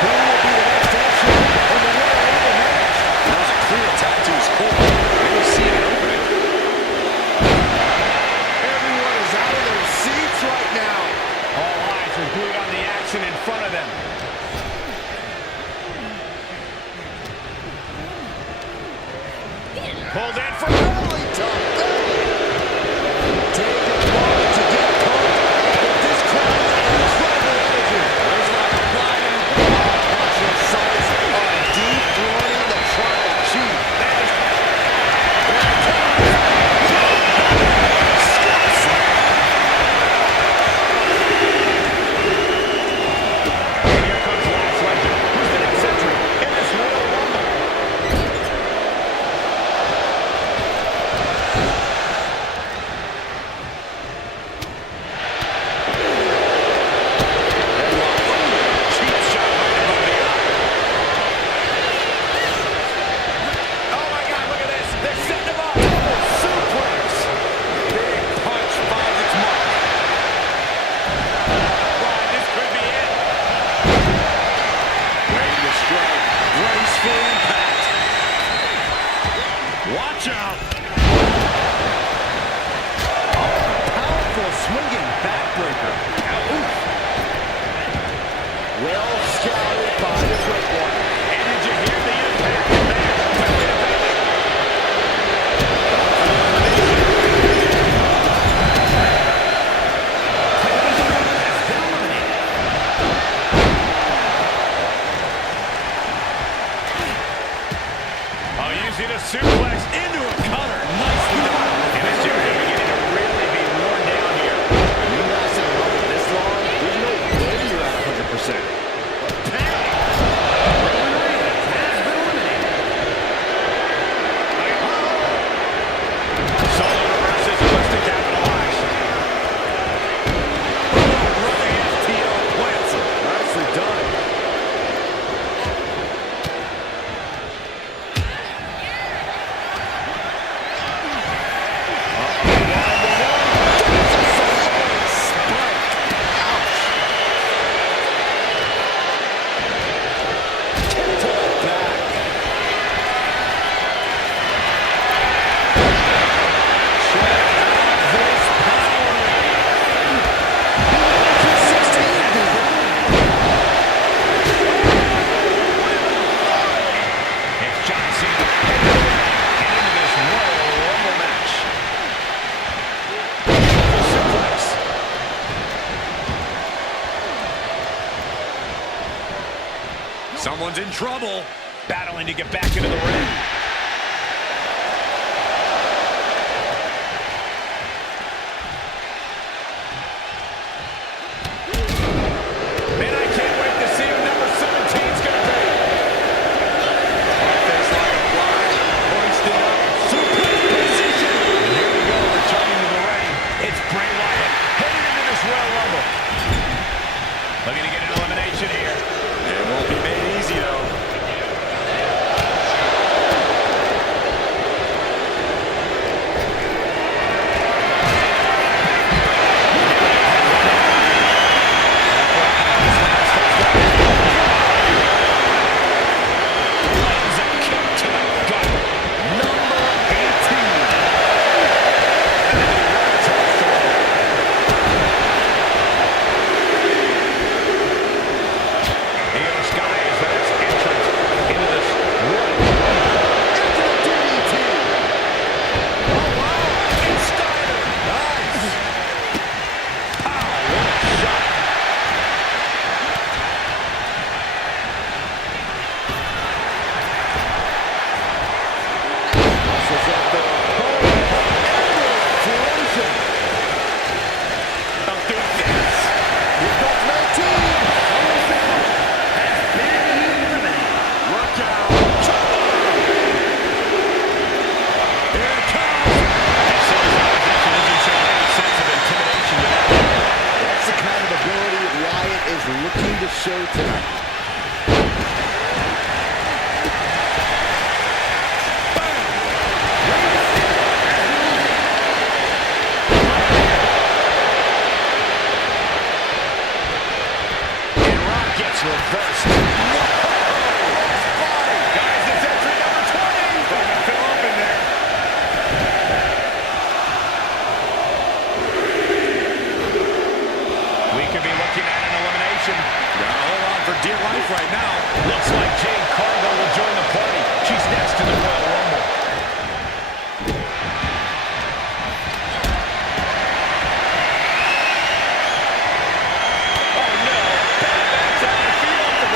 Who will be the next entrant in the Royal Rumble match? That was a clear attack to his core. Really seeing an opening. Everyone is out of their seats right now. All eyes are glued on the action in front of them. Pulled in for Really tough day. Take a moment to get pumped, but this crowd is incredible energy. There's a lot of pride in it. Passionate sights on dethroning the tribal chief. Well scouted by the quick one. And did you hear the impact in there? Oh, using a suplex into a cutter. Nicely done. And this Jimmy beginning to really be worn down here. You lasted a run this long, there's no way you're at 100%. Solo reverses and looks to capitalize. Running FTO plants him. Nicely done. It's John Cena and into this Royal Rumble match. Suplex. Someone's in trouble, battling to get back into the ring. Man, I can't wait to see who number 17's gonna be. Baseline applied, hoisted up, suplex position. And here we go, returning to the ring. It's Bray Wyatt heading into this Royal Rumble. Looking to get an elimination here. It won't be made easy, though. Lands a kick to the gut. Number 18. And then he runs off the rope. Io Sky is the next entrant into this Royal Rumble. Into the DDT. Oh, wow. It's Steiner. Nice. Pow, what a shot. Muscles up the explosion. Don't do this. Here comes 19. Look out. Here it comes. And Cena's opposition isn't showing any sense of intimidation yet. That's the kind of ability Wyatt is looking to show tonight. And Rock gets reversed. Guys, it's entry number 20. Starting to fill up in there. We could be looking at an elimination. Gotta hold on for dear life right now. Looks like Jade Cargill will join the party. She's next in the Royal Rumble. Oh no! That's how you feel.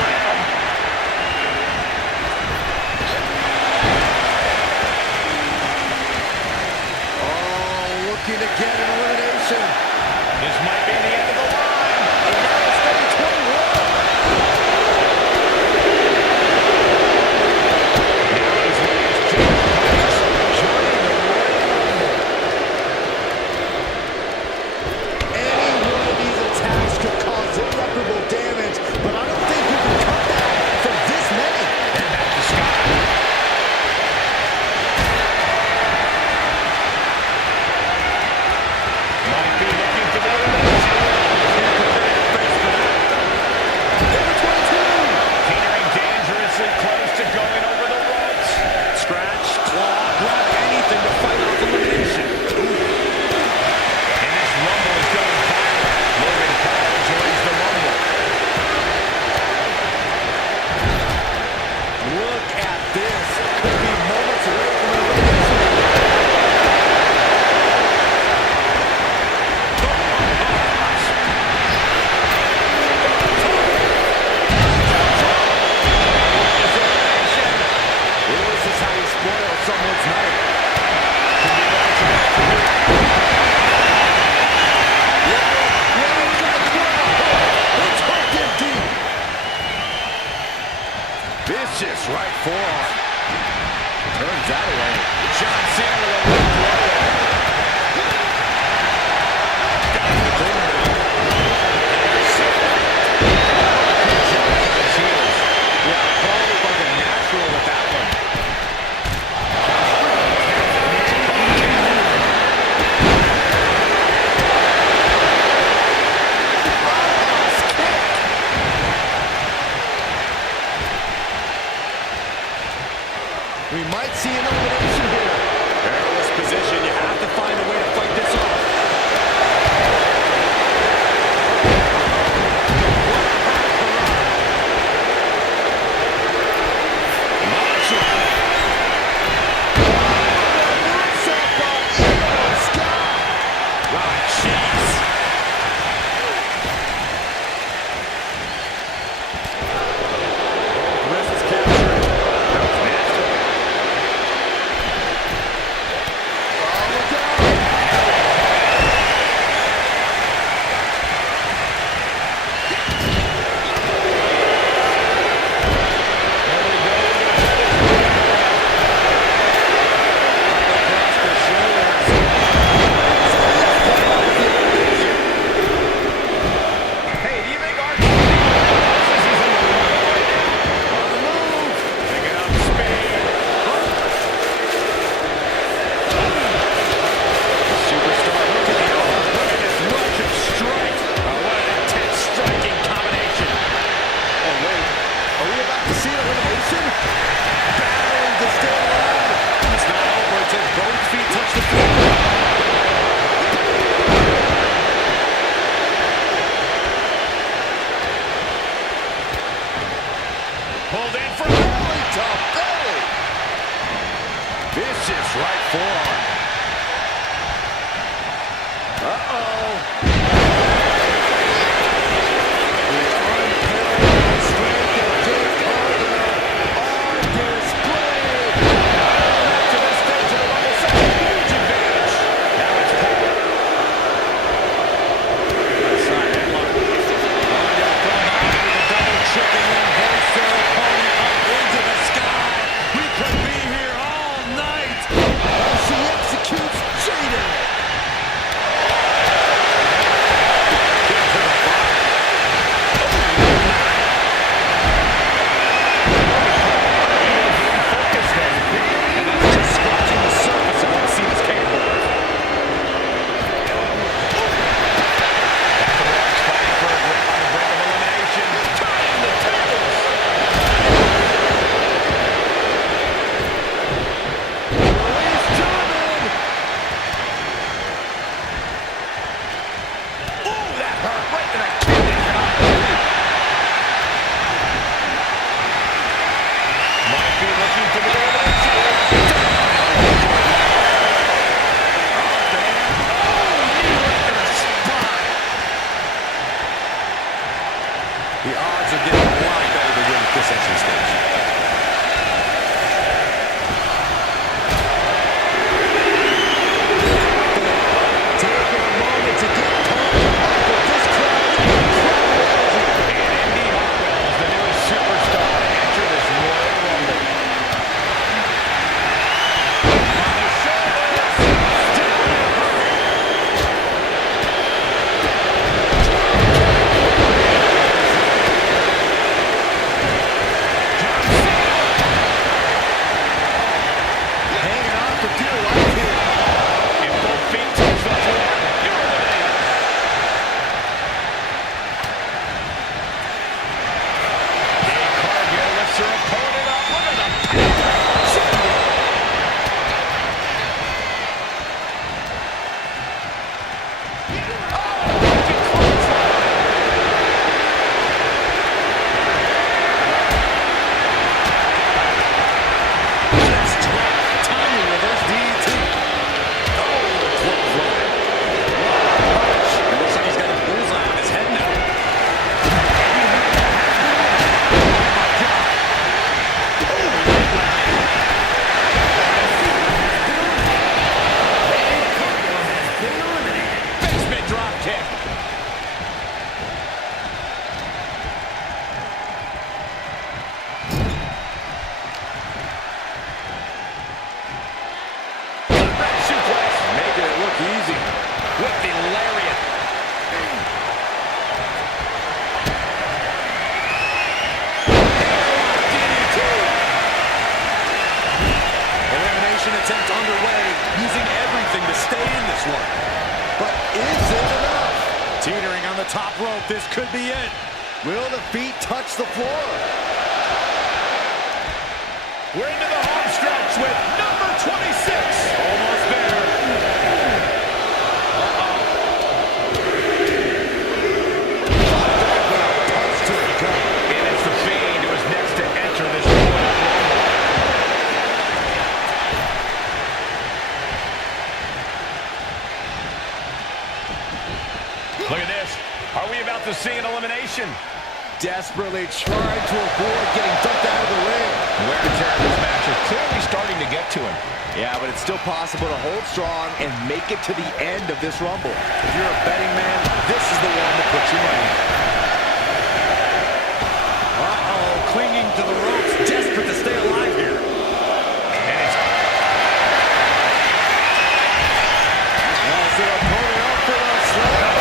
Vicious right forearm. Turns that away. John Cena with a low blow. Got him with him now. Yeah, probably like a natural with that one. We might see an elimination here. Perilous position. You have to find a way to fight this off. Pulled in for belly to belly. Vicious right forearm. Uh-oh. The unparalleled strength of Jake Carter on display. To this stage of the level, such a huge advantage. Now it's Paul. Side headlock. Double chicken and hoist their opponent up into the sky. We could be here all night. She executes Jaden. The odds are getting a lot better to win at this entrance stage. Taking a moment to get pumped up with this crowd's incredible energy. And Indy Hartwell is the newest superstar to enter this Royal Rumble. On the shoulders. Down and hurt. one. But is it enough? Teetering on the top rope. This could be it. Will the feet touch the floor? We're into the home stretch with number 26. Almost there. Punch to the gut. And it's the Fiend who is next to enter this Royal Rumble. Look at this. Are we about to see an elimination? Desperately trying to avoid getting dumped out of the ring. Wear and tear of this match is clearly starting to get to him. Yeah, but it's still possible to hold strong and make it to the end of this Rumble. If you're a betting man, this is the one to put your money on. Uh-oh, clinging to the ropes, desperate to stay alive here. And it's As their opponent up for the slam.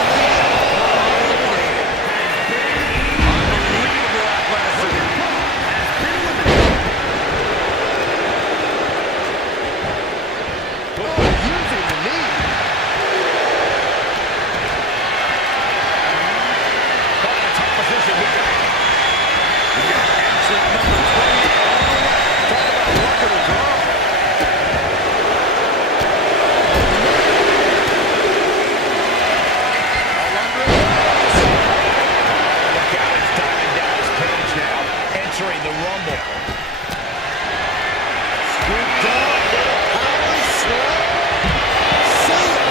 Unbelievable athleticism. Using the knee. caught in a tough position here. Entrant number 20 all the way. Talk about luck of the draw. Look out, it's diving down his page now, entering the Rumble. Scoop down for the power slam. See ya.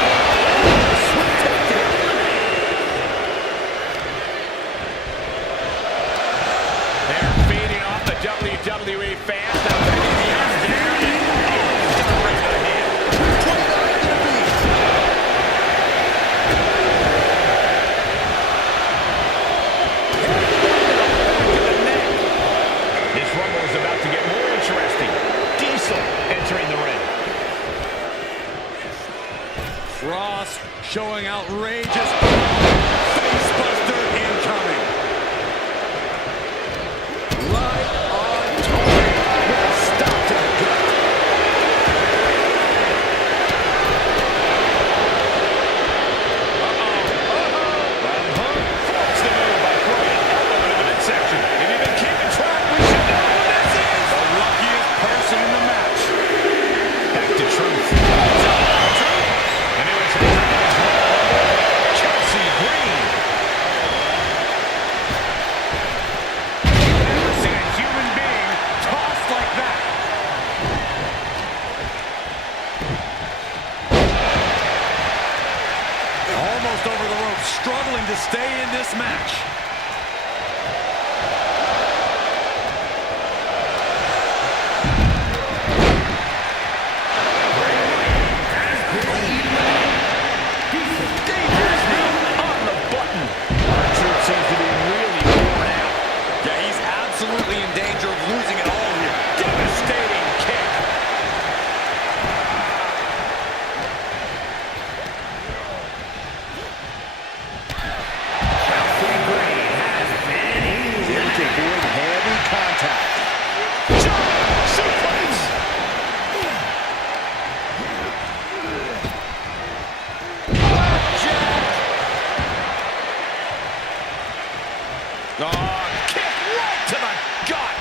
Sweet takedown. They're feeding off the WWE fans. Now they're in the air. He's done right to the hand. 29 to beat. This Rumble is about to get more interesting. Diesel entering the ring. Cross showing outrageous. Facebuster incoming. Right on target. With a stop to the gut. Force the move by throwing an elbow into the midsection. If you've been keeping track, we should know what this is. The luckiest person in the match. Back to truth. And it was Chelsea Green. Never seen a human being tossed like that. Almost over the ropes, struggling to stay in this match. Dangerous move on the button. R-Truth seems to be really worn out. Yeah, he's absolutely in danger of losing it all here. Devastating kick. Chelsea Green has been Seems to avoid heavy contact. Giant suplex. Kick right to the gut.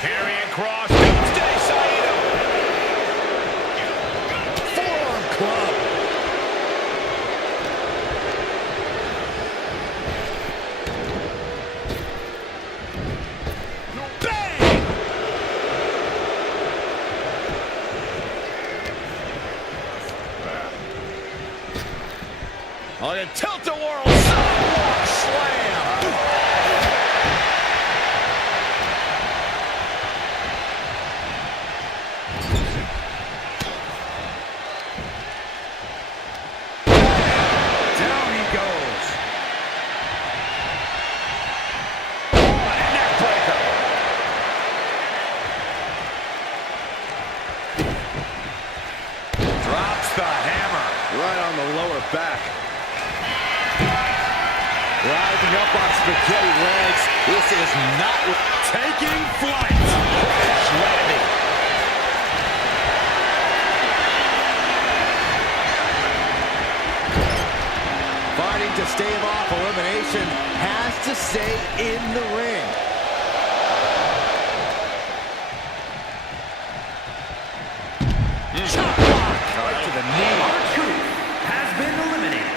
Carrying cross. Doomsday Saito. Forearm club. Bang! On a tilt-a-whirl sidewalk slam. Down he goes. Neck breaker. Drops the hammer. Right on the lower back. Rising up on spaghetti legs. This is not what... Taking flight. Crash landing. to stave off elimination has to stay in the ring. Chop block right to the knee. R-Truth has been eliminated.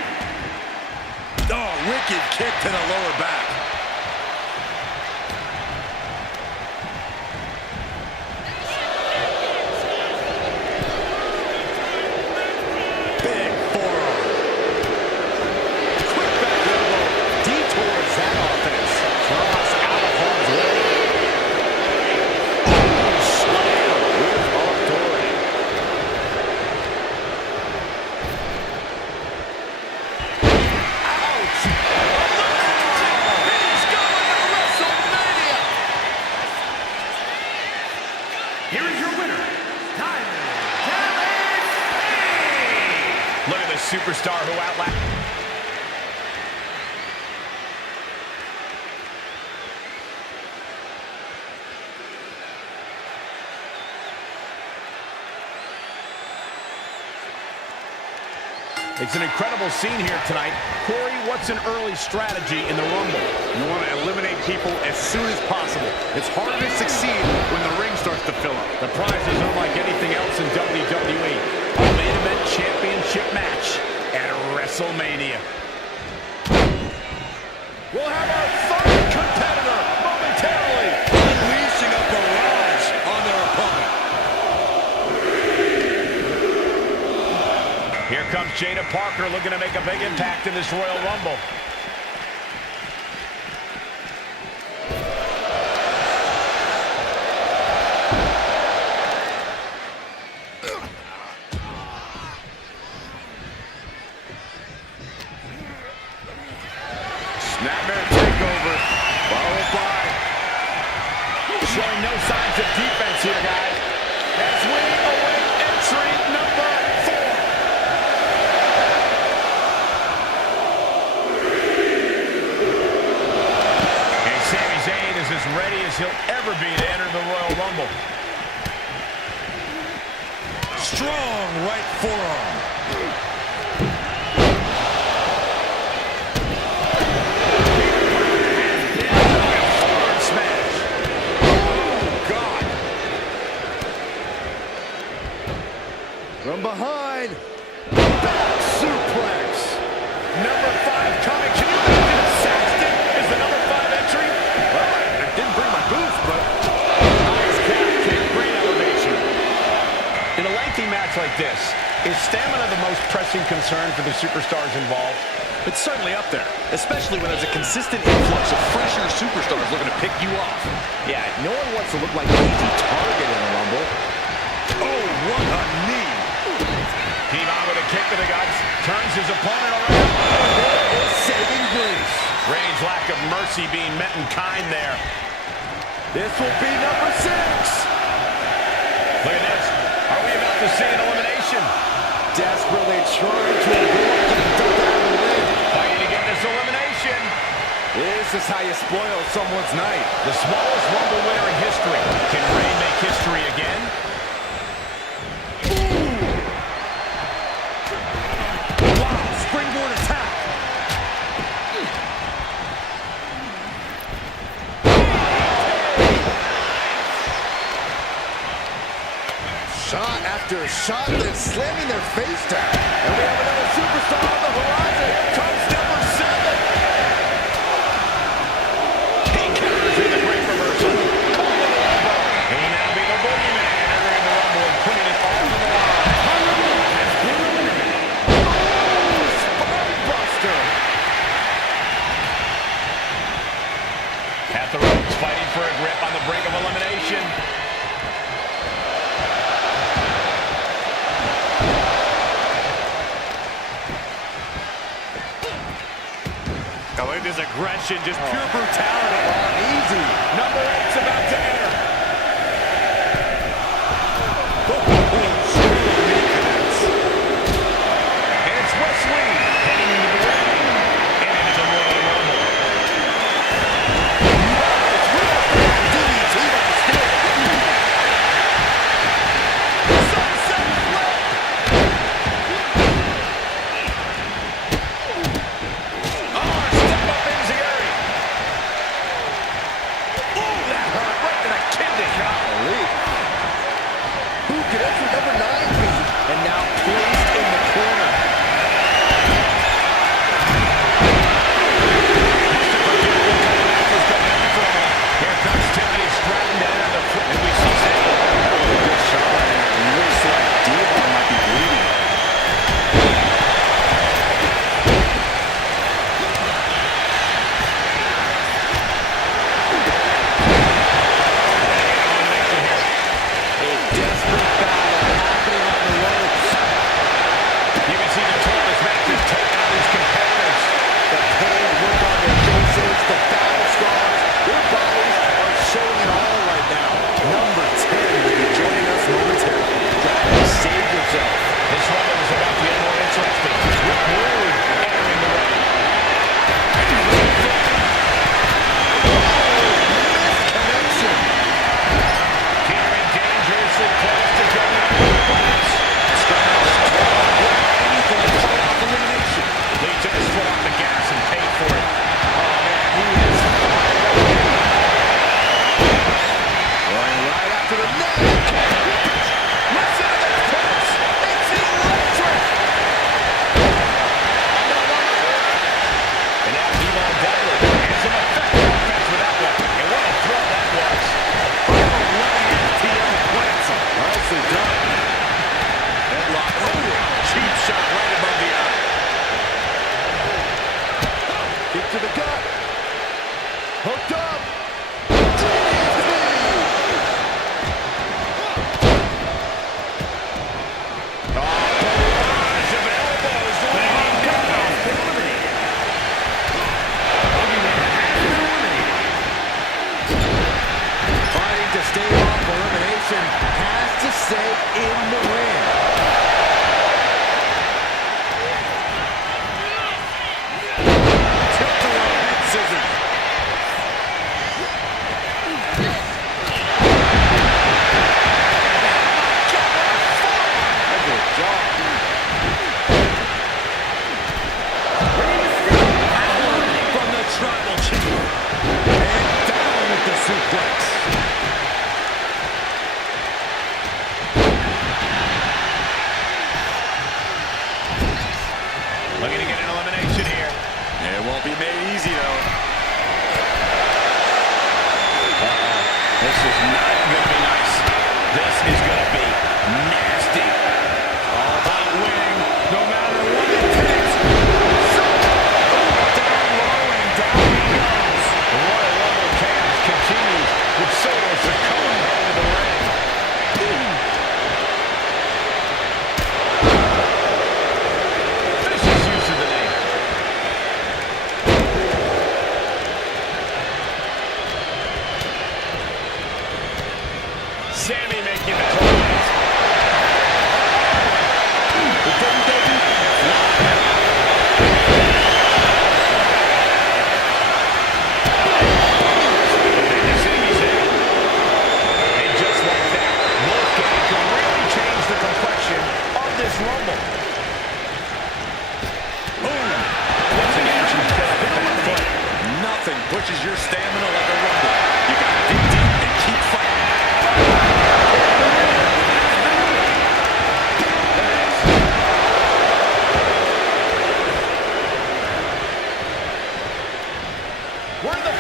Oh, wicked kick to the lower back. Big forearm. Quick back elbow. Detours that offense. Cross out of harm's way. Oh, slam with authority. Ouch. He's going to WrestleMania. Here is your winner, Tyler Dallas Hayes. Look at the superstar who outlasted. It's an incredible scene here tonight. Corey, what's an early strategy in the Rumble? You want to eliminate people as soon as possible. It's harder to succeed when the ring starts to fill up. The prize is unlike anything else in WWE. A main event championship match at WrestleMania. We'll have our third competitor momentarily unleashing a barrage on their opponent. Here comes Jada Parker looking to make a big impact in this Royal Rumble. Snapmare takeover, followed by Showing no signs of defense here, guys. as we await entry number 4. And Sami Zayn is as ready as he'll ever be to enter the Royal Rumble. Strong right forearm. Forward smash. Oh, God. From behind. Back suplex. Number 5 coming. Can you imagine Saxton is the number 5 entry? Well, I didn't bring my boots, but Nice catch and great elevation. In a lengthy match like this, is stamina the most pressing concern for the superstars involved? It's certainly up there, especially when there's a consistent influx of fresher superstars looking to pick you off. Yeah, no one wants to look like an easy target in a Rumble. oh, what a knee. Devon with a kick to the guts, turns his opponent around. There is saving grace. Reigns' lack of mercy being met in kind there. This will be number 6. Look at this. Are we about to see an elimination? Desperately trying to avoid getting dumped out of the ring. Fighting to get this elimination. This is how you spoil someone's night. The smallest Rumble winner in history. Can Reigns make history again? Wow, springboard attack. Shot after shot, then slamming their face down. And we have another superstar on the horizon. Comes number 7. He counters with a great reversal. He will now be the boogeyman entering the Rumble and putting it all on the line. Spinebuster. At the ropes, fighting for a grip on the brink of elimination. Oh, it is aggression, just pure brutality. Easy. Number 8's about to enter. And it's Wesley heading into the ring and into the Royal Rumble. DDT by the stick. Sunset flip. Hooked up. Barrage of elbows laying down. Fighting to stay off elimination, has to stay in the ring. Tilt-a-whirl scissors. From the tribal chief. And down with the suplex. Looking to get an elimination here. It won't be made easy, though. This is not going to be nice. This is going to be nasty. All about winning, no matter what it takes. Down low and down he goes. The Royal Rumble chaos continues with Soto succumbing into the ring. Vicious use of the name. Sammy making the close. And just like that, Wolfgang can really change the complexion of this Rumble. Boom! Once again, she's got the back foot. Nothing pushes your stamina like a rumble. You gotta dig deep and keep fighting. We're in the